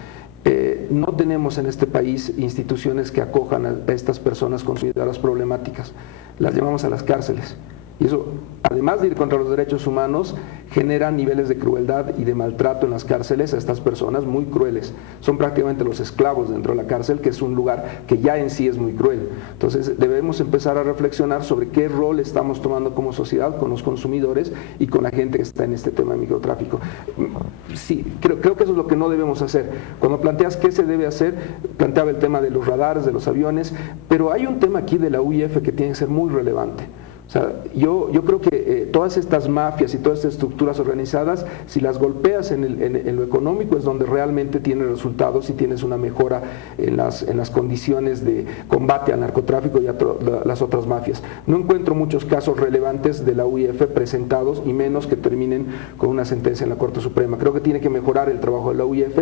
No tenemos en este país instituciones que acojan a estas personas consideradas problemáticas. Las llevamos a las cárceles. Y eso, además de ir contra los derechos humanos, genera niveles de crueldad y de maltrato en las cárceles a estas personas muy crueles. Son prácticamente los esclavos dentro de la cárcel, que es un lugar que ya en sí es muy cruel. Entonces debemos empezar a reflexionar sobre qué rol estamos tomando como sociedad con los consumidores y con la gente que está en este tema de microtráfico. Sí, creo que eso es lo que no debemos hacer. Cuando planteas qué se debe hacer, planteaba el tema de los radares, de los aviones, pero hay un tema aquí de la UIF que tiene que ser muy relevante. O sea, yo creo que todas estas mafias y todas estas estructuras organizadas, si las golpeas en lo económico, es donde realmente tienes resultados y tienes una mejora en las condiciones de combate al narcotráfico y a las otras mafias. No encuentro muchos casos relevantes de la UIF presentados, y menos que terminen con una sentencia en la Corte Suprema. Creo que tiene que mejorar el trabajo de la UIF,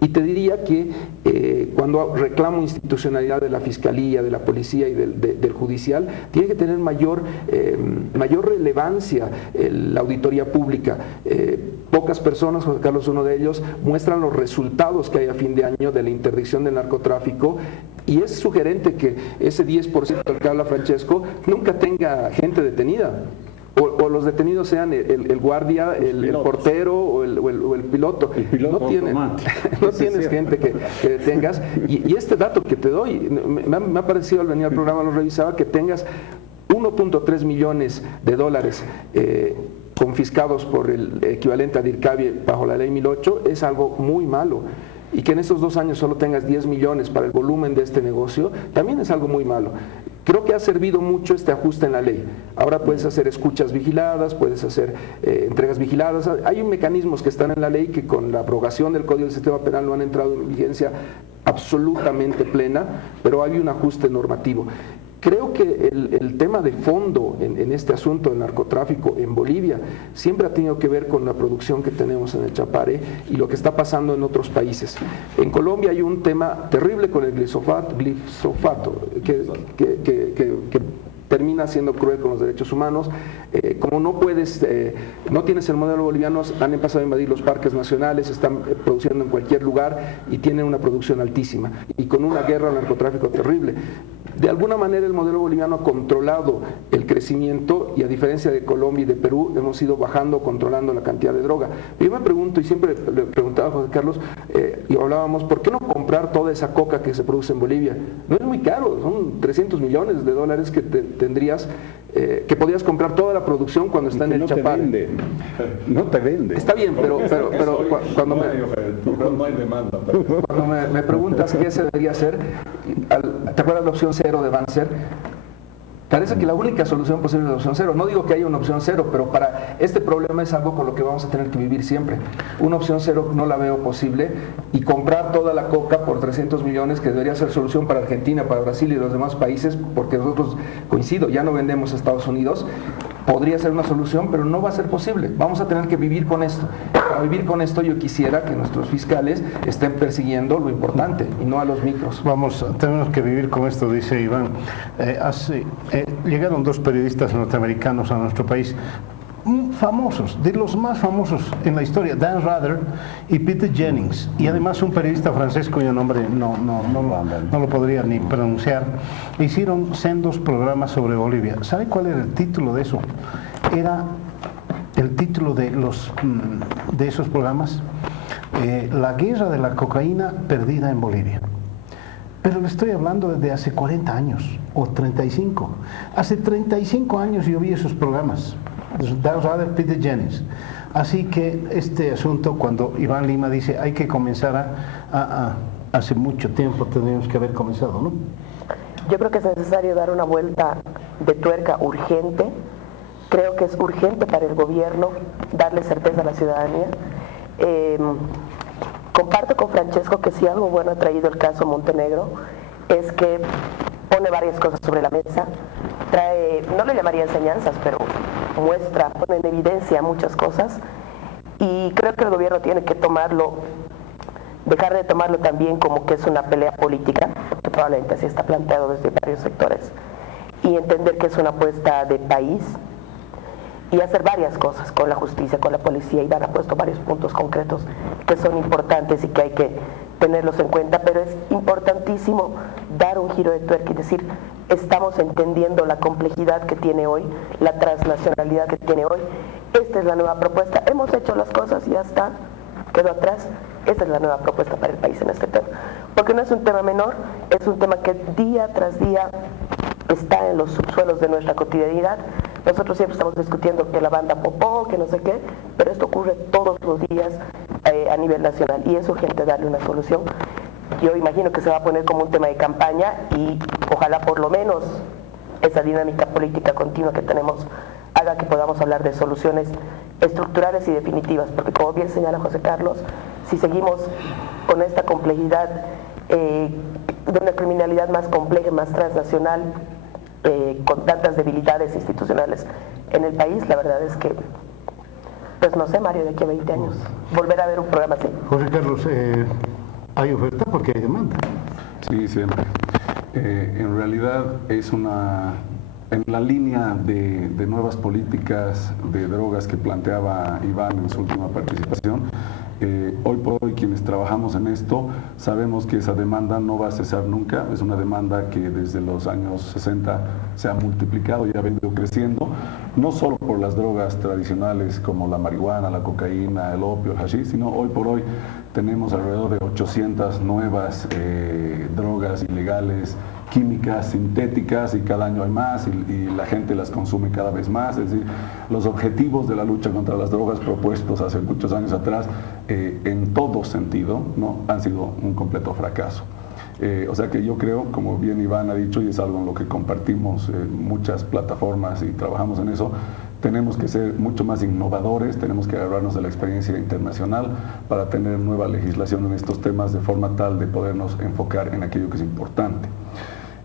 y te diría que cuando reclamo institucionalidad de la Fiscalía, de la Policía y del Judicial, tiene que tener mayor mayor relevancia la auditoría pública. Pocas personas, José Carlos uno de ellos, muestran los resultados que hay a fin de año de la interdicción del narcotráfico, y es sugerente que ese 10% del que habla Francesco nunca tenga gente detenida. O los detenidos sean el guardia, el portero o el piloto. No tienes gente que detengas. Y este dato que te doy, me ha parecido al venir al programa, lo revisaba, que tengas 1.3 millones de dólares confiscados por el equivalente a DIRCABI bajo la ley 1008, es algo muy malo. Y que en estos 2 años solo tengas 10 millones para el volumen de este negocio, también es algo muy malo. Creo que ha servido mucho este ajuste en la ley. Ahora puedes hacer escuchas vigiladas, puedes hacer entregas vigiladas. Hay mecanismos que están en la ley que con la abrogación del Código del Sistema Penal no han entrado en vigencia absolutamente plena, pero hay un ajuste normativo. Creo que el tema de fondo en este asunto del narcotráfico en Bolivia siempre ha tenido que ver con la producción que tenemos en el Chapare y lo que está pasando en otros países. En Colombia hay un tema terrible con el glifosato que termina siendo cruel con los derechos humanos. Como no tienes el modelo boliviano, han empezado a invadir los parques nacionales, están produciendo en cualquier lugar y tienen una producción altísima y con una guerra al narcotráfico terrible. De alguna manera el modelo boliviano ha controlado el crecimiento y a diferencia de Colombia y de Perú hemos ido bajando, controlando la cantidad de droga. Yo me pregunto, y siempre le preguntaba a José Carlos, y hablábamos, ¿por qué no comprar toda esa coca que se produce en Bolivia? No es muy caro, son 300 millones de dólares que tendrías, que podrías comprar toda la producción cuando está en el Chapare. No te vende. Está bien, pero cuando me preguntas qué se debería hacer, ¿te acuerdas la opción 0 de Banzer? Parece que la única solución posible es la opción 0. No digo que haya una opción 0, pero para este problema es algo con lo que vamos a tener que vivir siempre. Una opción 0 no la veo posible, y comprar toda la coca por 300 millones, que debería ser solución para Argentina, para Brasil y los demás países, porque nosotros, coincido, ya no vendemos a Estados Unidos, podría ser una solución, pero no va a ser posible. Vamos a tener que vivir con esto. Para vivir con esto yo quisiera que nuestros fiscales estén persiguiendo lo importante y no a los micros. Tenemos que vivir con esto, dice Iván. Llegaron 2 periodistas norteamericanos a nuestro país, famosos, de los más famosos en la historia, Dan Rather y Peter Jennings, y además un periodista francés cuyo nombre no lo podría ni pronunciar. Hicieron sendos programas sobre Bolivia. ¿Sabe cuál era el título de eso? Era el título de esos programas, La guerra de la cocaína perdida en Bolivia. Pero le estoy hablando desde hace 40 años o 35. Hace 35 años yo vi esos programas. Dan Rather, Peter Jennings. Así que este asunto, cuando Iván Lima dice hay que comenzar hace mucho tiempo tendríamos que haber comenzado, ¿no? Yo creo que es necesario dar una vuelta de tuerca urgente. Creo que es urgente para el gobierno darle certeza a la ciudadanía. Comparto con Francesco que si algo bueno ha traído el caso Montenegro es que pone varias cosas sobre la mesa, trae, no le llamaría enseñanzas, pero pone en evidencia muchas cosas, y creo que el gobierno tiene que dejar de tomarlo también como que es una pelea política, porque probablemente así está planteado desde varios sectores, y entender que es una apuesta de país, y hacer varias cosas con la justicia, con la policía. Iván ha puesto varios puntos concretos que son importantes y que hay que tenerlos en cuenta, pero es importantísimo dar un giro de tuerca y decir, estamos entendiendo la complejidad que tiene hoy, la transnacionalidad que tiene hoy, esta es la nueva propuesta, hemos hecho las cosas y ya está, quedó atrás, esta es la nueva propuesta para el país en este tema, porque no es un tema menor, es un tema que día tras día está en los subsuelos de nuestra cotidianidad. Nosotros siempre estamos discutiendo que la banda popó, que no sé qué, pero esto ocurre todos los días a nivel nacional y es urgente darle una solución. Yo imagino que se va a poner como un tema de campaña y ojalá por lo menos esa dinámica política continua que tenemos haga que podamos hablar de soluciones estructurales y definitivas, porque como bien señala José Carlos, si seguimos con esta complejidad de una criminalidad más compleja, más transnacional, con tantas debilidades institucionales en el país, la verdad es que, pues no sé, Mario, de aquí a 20 años, volver a ver un programa así. José Carlos, ¿hay oferta porque hay demanda? Sí, siempre. En realidad es una En la línea de nuevas políticas de drogas que planteaba Iván en su última participación, hoy por hoy quienes trabajamos en esto sabemos que esa demanda no va a cesar nunca. Es una demanda que desde los años 60 se ha multiplicado y ha venido creciendo, no solo por las drogas tradicionales como la marihuana, la cocaína, el opio, el hashish, sino hoy por hoy tenemos alrededor de 800 nuevas drogas ilegales, químicas, sintéticas, y cada año hay más y la gente las consume cada vez más. Es decir, los objetivos de la lucha contra las drogas propuestos hace muchos años atrás, en todo sentido, ¿no?, han sido un completo fracaso. O sea que yo creo, como bien Iván ha dicho, y es algo en lo que compartimos muchas plataformas y trabajamos en eso, tenemos que ser mucho más innovadores, tenemos que agarrarnos de la experiencia internacional para tener nueva legislación en estos temas de forma tal de podernos enfocar en aquello que es importante.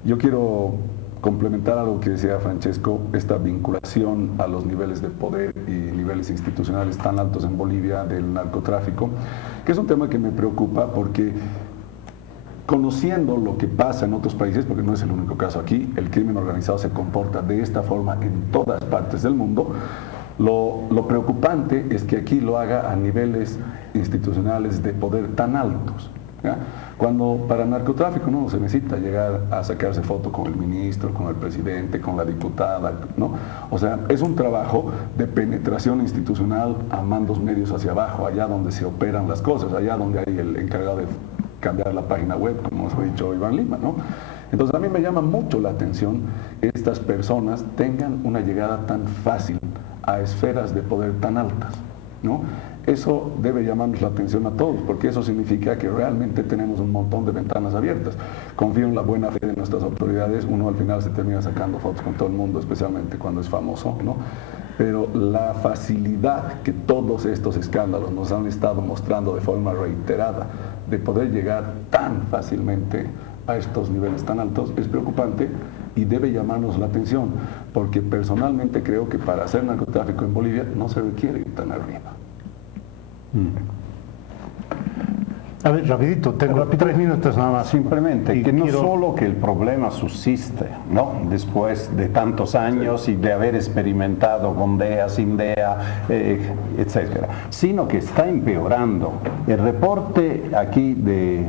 Yo quiero complementar algo que decía Francesco, esta vinculación a los niveles de poder y niveles institucionales tan altos en Bolivia del narcotráfico, que es un tema que me preocupa porque conociendo lo que pasa en otros países, porque no es el único caso aquí, el crimen organizado se comporta de esta forma en todas partes del mundo, lo preocupante es que aquí lo haga a niveles institucionales de poder tan altos, ¿ya? Cuando para narcotráfico no se necesita llegar a sacarse foto con el ministro, con el presidente, con la diputada, ¿no? O sea, es un trabajo de penetración institucional a mandos medios hacia abajo, allá donde se operan las cosas, allá donde hay el encargado de cambiar la página web, como nos ha dicho Iván Lima, ¿no? Entonces a mí me llama mucho la atención que estas personas tengan una llegada tan fácil a esferas de poder tan altas, ¿no? Eso debe llamarnos la atención a todos, porque eso significa que realmente tenemos un montón de ventanas abiertas. Confío en la buena fe de nuestras autoridades, uno al final se termina sacando fotos con todo el mundo, especialmente cuando es famoso, ¿no? Pero la facilidad que todos estos escándalos nos han estado mostrando de forma reiterada de poder llegar tan fácilmente a estos niveles tan altos es preocupante y debe llamarnos la atención, porque personalmente creo que para hacer narcotráfico en Bolivia no se requiere ir tan arriba. A ver, rapidito, tengo 3 minutos nada más. Simplemente, que no solo que el problema subsiste, ¿no?, después de tantos años y de haber experimentado con DEA, sin DEA, etcétera, sino que está empeorando. El reporte aquí de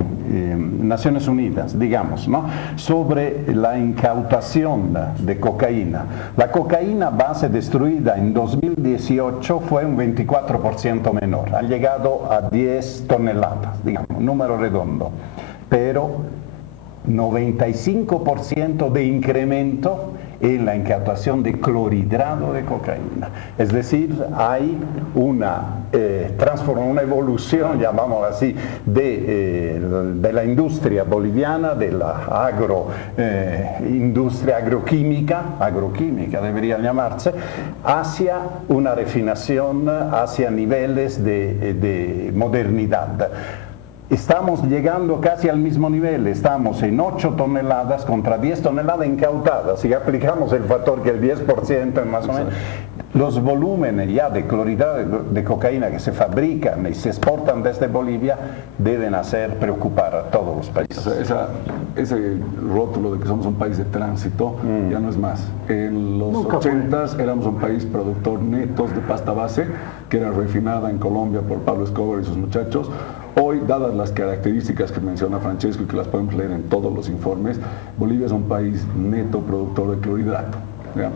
Naciones Unidas, digamos, ¿no?, sobre la incautación de cocaína. La cocaína base destruida en 2018 fue un 24% menor, ha llegado a 10 toneladas, digamos, número redondo, pero 95% de incremento en la incautación de clorhidrato de cocaína. Es decir, hay una una evolución, llamámosla así, de la industria boliviana, de la industria agroquímica debería llamarse, hacia una refinación, hacia niveles de modernidad. Estamos llegando casi al mismo nivel, estamos en 8 toneladas contra 10 toneladas incautadas. Si aplicamos el factor que el 10% más o menos, los volúmenes ya de clorhidrato de cocaína que se fabrican y se exportan desde Bolivia deben hacer preocupar a todos los países. O sea, ese rótulo de que somos un país de tránsito ya no es más. En los 80s éramos un país productor netos de pasta base, que era refinada en Colombia por Pablo Escobar y sus muchachos. Hoy, dadas las características que menciona Francesco y que las podemos leer en todos los informes, Bolivia es un país neto productor de clorhidrato. O sea,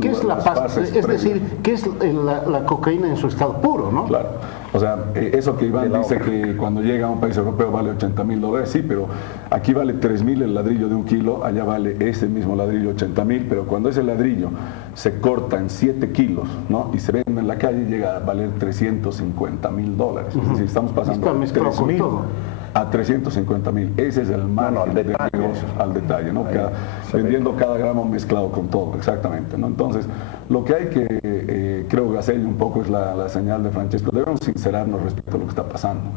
¿Qué es la pasta? Es decir, ¿qué es la cocaína en su estado puro, no? Claro. O sea, eso que Iván dice que cuando llega a un país europeo vale $80.000, sí, pero aquí vale 3.000 el ladrillo de 1 kilo, allá vale ese mismo ladrillo 80.000, pero cuando ese ladrillo se corta en 7 kilos, ¿no?, y se vende en la calle, llega a valer $350.000. Es decir, estamos pasando de 3.000 a 350.000. Ese es el margen de negocio al detalle, ¿no? Vendiendo cada gramo mezclado con todo, exactamente, ¿no? Entonces, lo que hay que, creo que hacer un poco es la señal de Francesco. Debemos sincerarnos respecto a lo que está pasando.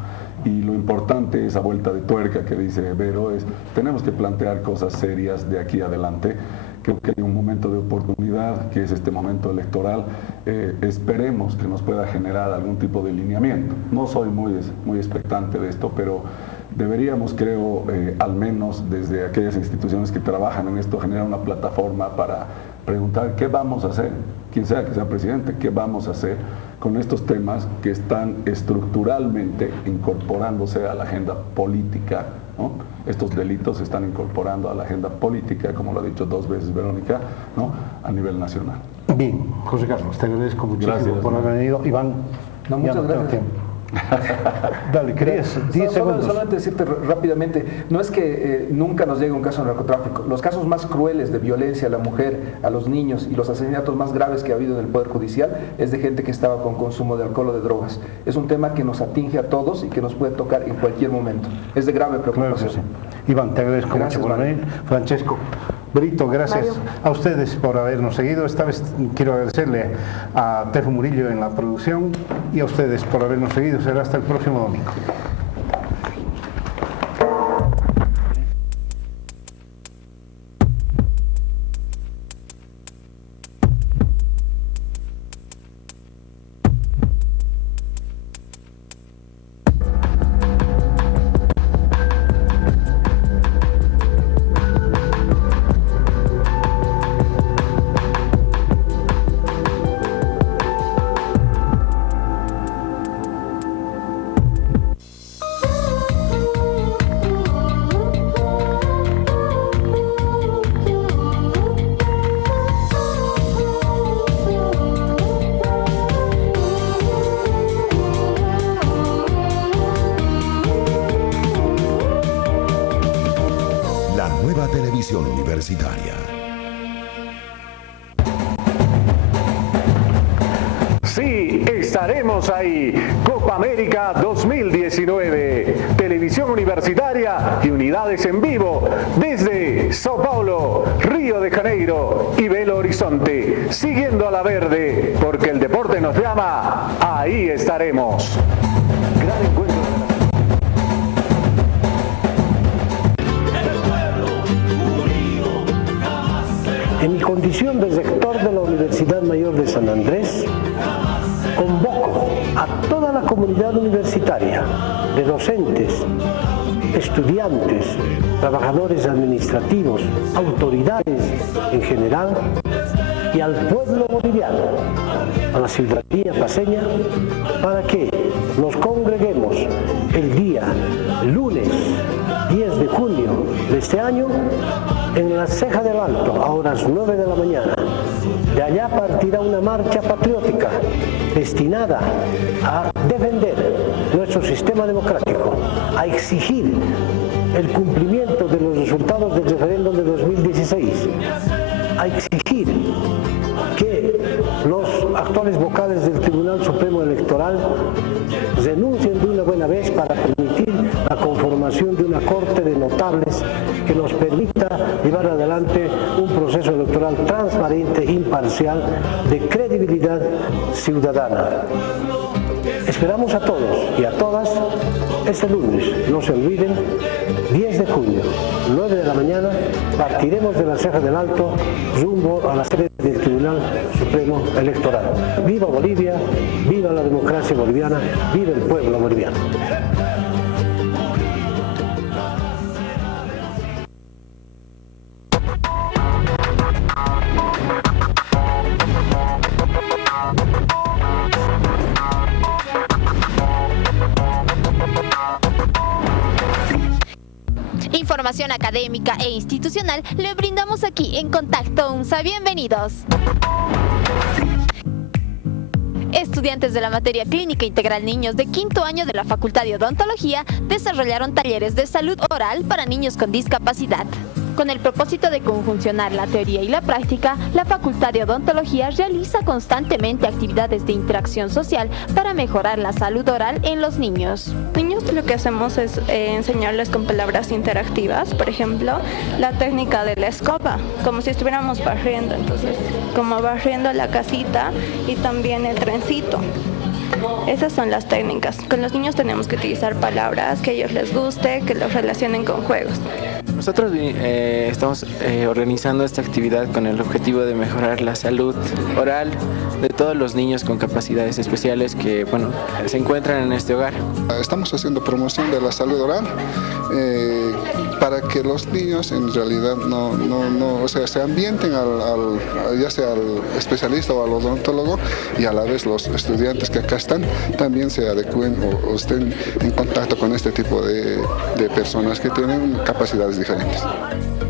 Y lo importante, esa vuelta de tuerca que dice Vero, es tenemos que plantear cosas serias de aquí adelante. Creo que hay un momento de oportunidad, que es este momento electoral. Esperemos que nos pueda generar algún tipo de lineamiento. No soy muy expectante de esto, pero deberíamos, creo, al menos desde aquellas instituciones que trabajan en esto, generar una plataforma para preguntar qué vamos a hacer, quien sea que sea presidente, qué vamos a hacer con estos temas que están estructuralmente incorporándose a la agenda política, ¿no? Estos delitos se están incorporando a la agenda política, como lo ha dicho 2 veces Verónica, ¿no? A nivel nacional. Bien, José Carlos, te agradezco muchísimo por haber venido. Iván, no, muchas gracias. Dale, querías 10 segundos. Solamente decirte rápidamente, no es que nunca nos llegue un caso de narcotráfico. Los casos más crueles de violencia a la mujer, a los niños y los asesinatos más graves que ha habido en el Poder Judicial es de gente que estaba con consumo de alcohol o de drogas. Es un tema que nos atinge a todos y que nos puede tocar en cualquier momento. Es de grave preocupación. Claro que sí. Iván, te agradezco mucho por venir. Francesco, Brito, gracias a ustedes por habernos seguido. Esta vez quiero agradecerle a Tefo Murillo en la producción y a ustedes por habernos seguido. Será hasta el próximo domingo. Televisión Universitaria. Sí, estaremos ahí. Copa América 2019. Televisión Universitaria y unidades en vivo desde Sao Paulo, Río de Janeiro y Belo Horizonte. Siguiendo a la verde, porque el deporte nos llama. Ahí estaremos. Gran encuentro. En mi condición de rector de la Universidad Mayor de San Andrés, convoco a toda la comunidad universitaria, de docentes, estudiantes, trabajadores administrativos, autoridades en general, y al pueblo boliviano, a la ciudadanía paceña, para que nos congreguemos el día lunes 10 de junio de este año en la Ceja del Alto a horas 9 de la mañana. De allá partirá una marcha patriótica destinada a defender nuestro sistema democrático, a exigir el cumplimiento de los resultados del referéndum de 2016, a exigir que los actuales vocales del Tribunal Supremo Electoral renuncien de una buena vez para permitir la conformación de una corte de notables que nos permita llevar adelante un proceso electoral transparente, imparcial, de credibilidad ciudadana. Esperamos a todos y a todas este lunes, no se olviden, 10 de junio, 9 de la mañana, partiremos de la Ceja del Alto rumbo a la sede del Tribunal Supremo Electoral. ¡Viva Bolivia! ¡Viva la democracia boliviana! ¡Viva el pueblo boliviano! Información académica e institucional le brindamos aquí en Contacto UNSA. Bienvenidos. Estudiantes de la materia Clínica Integral Niños de quinto año de la Facultad de Odontología desarrollaron talleres de salud oral para niños con discapacidad. Con el propósito de conjuncionar la teoría y la práctica, la Facultad de Odontología realiza constantemente actividades de interacción social para mejorar la salud oral en los niños. Niños, lo que hacemos es enseñarles con palabras interactivas, por ejemplo, la técnica de la escoba, como si estuviéramos barriendo, entonces, como barriendo la casita y también el trencito. Esas son las técnicas. Con los niños tenemos que utilizar palabras que a ellos les guste, que los relacionen con juegos. Nosotros estamos organizando esta actividad con el objetivo de mejorar la salud oral de todos los niños con capacidades especiales que se encuentran en este hogar. Estamos haciendo promoción de la salud oral para que los niños en realidad o sea, se ambienten ya sea al especialista o al odontólogo, y a la vez los estudiantes que acá están también se adecúen o estén en contacto con este tipo de personas que tienen capacidades diferentes.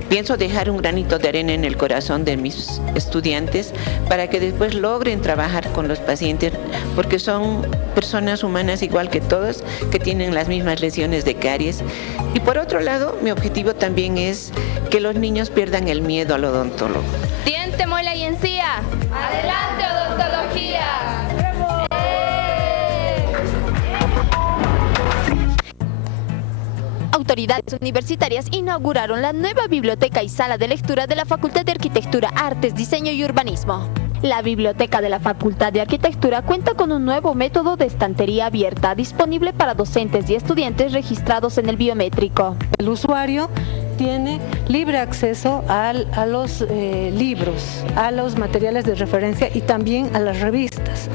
Pienso dejar un granito de arena en el corazón de mis estudiantes para que después logren trabajar con los pacientes, porque son personas humanas igual que todos, que tienen las mismas lesiones de caries. Y por otro lado, mi objetivo también es que los niños pierdan el miedo al odontólogo. Diente, muela y encía. ¡Adelante, odontología! Autoridades universitarias inauguraron la nueva biblioteca y sala de lectura de la Facultad de Arquitectura, Artes, Diseño y Urbanismo. La biblioteca de la Facultad de Arquitectura cuenta con un nuevo método de estantería abierta disponible para docentes y estudiantes registrados en el biométrico. El usuario tiene libre acceso a los libros, a los materiales de referencia y también a las revistas.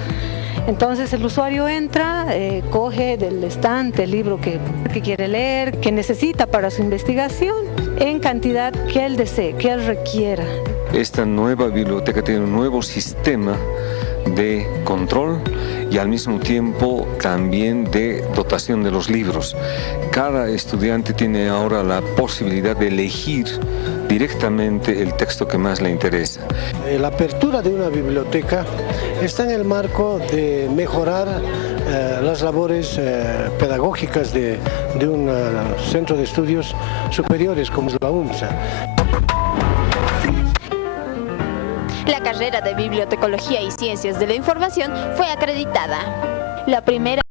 Entonces el usuario entra, coge del estante el libro que quiere leer, que necesita para su investigación, en cantidad que él desee, que él requiera. Esta nueva biblioteca tiene un nuevo sistema de control y al mismo tiempo también de dotación de los libros. Cada estudiante tiene ahora la posibilidad de elegir directamente el texto que más le interesa. La apertura de una biblioteca está en el marco de mejorar las labores pedagógicas de un centro de estudios superiores como es la UMSA. La carrera de Bibliotecología y Ciencias de la Información fue acreditada. La primera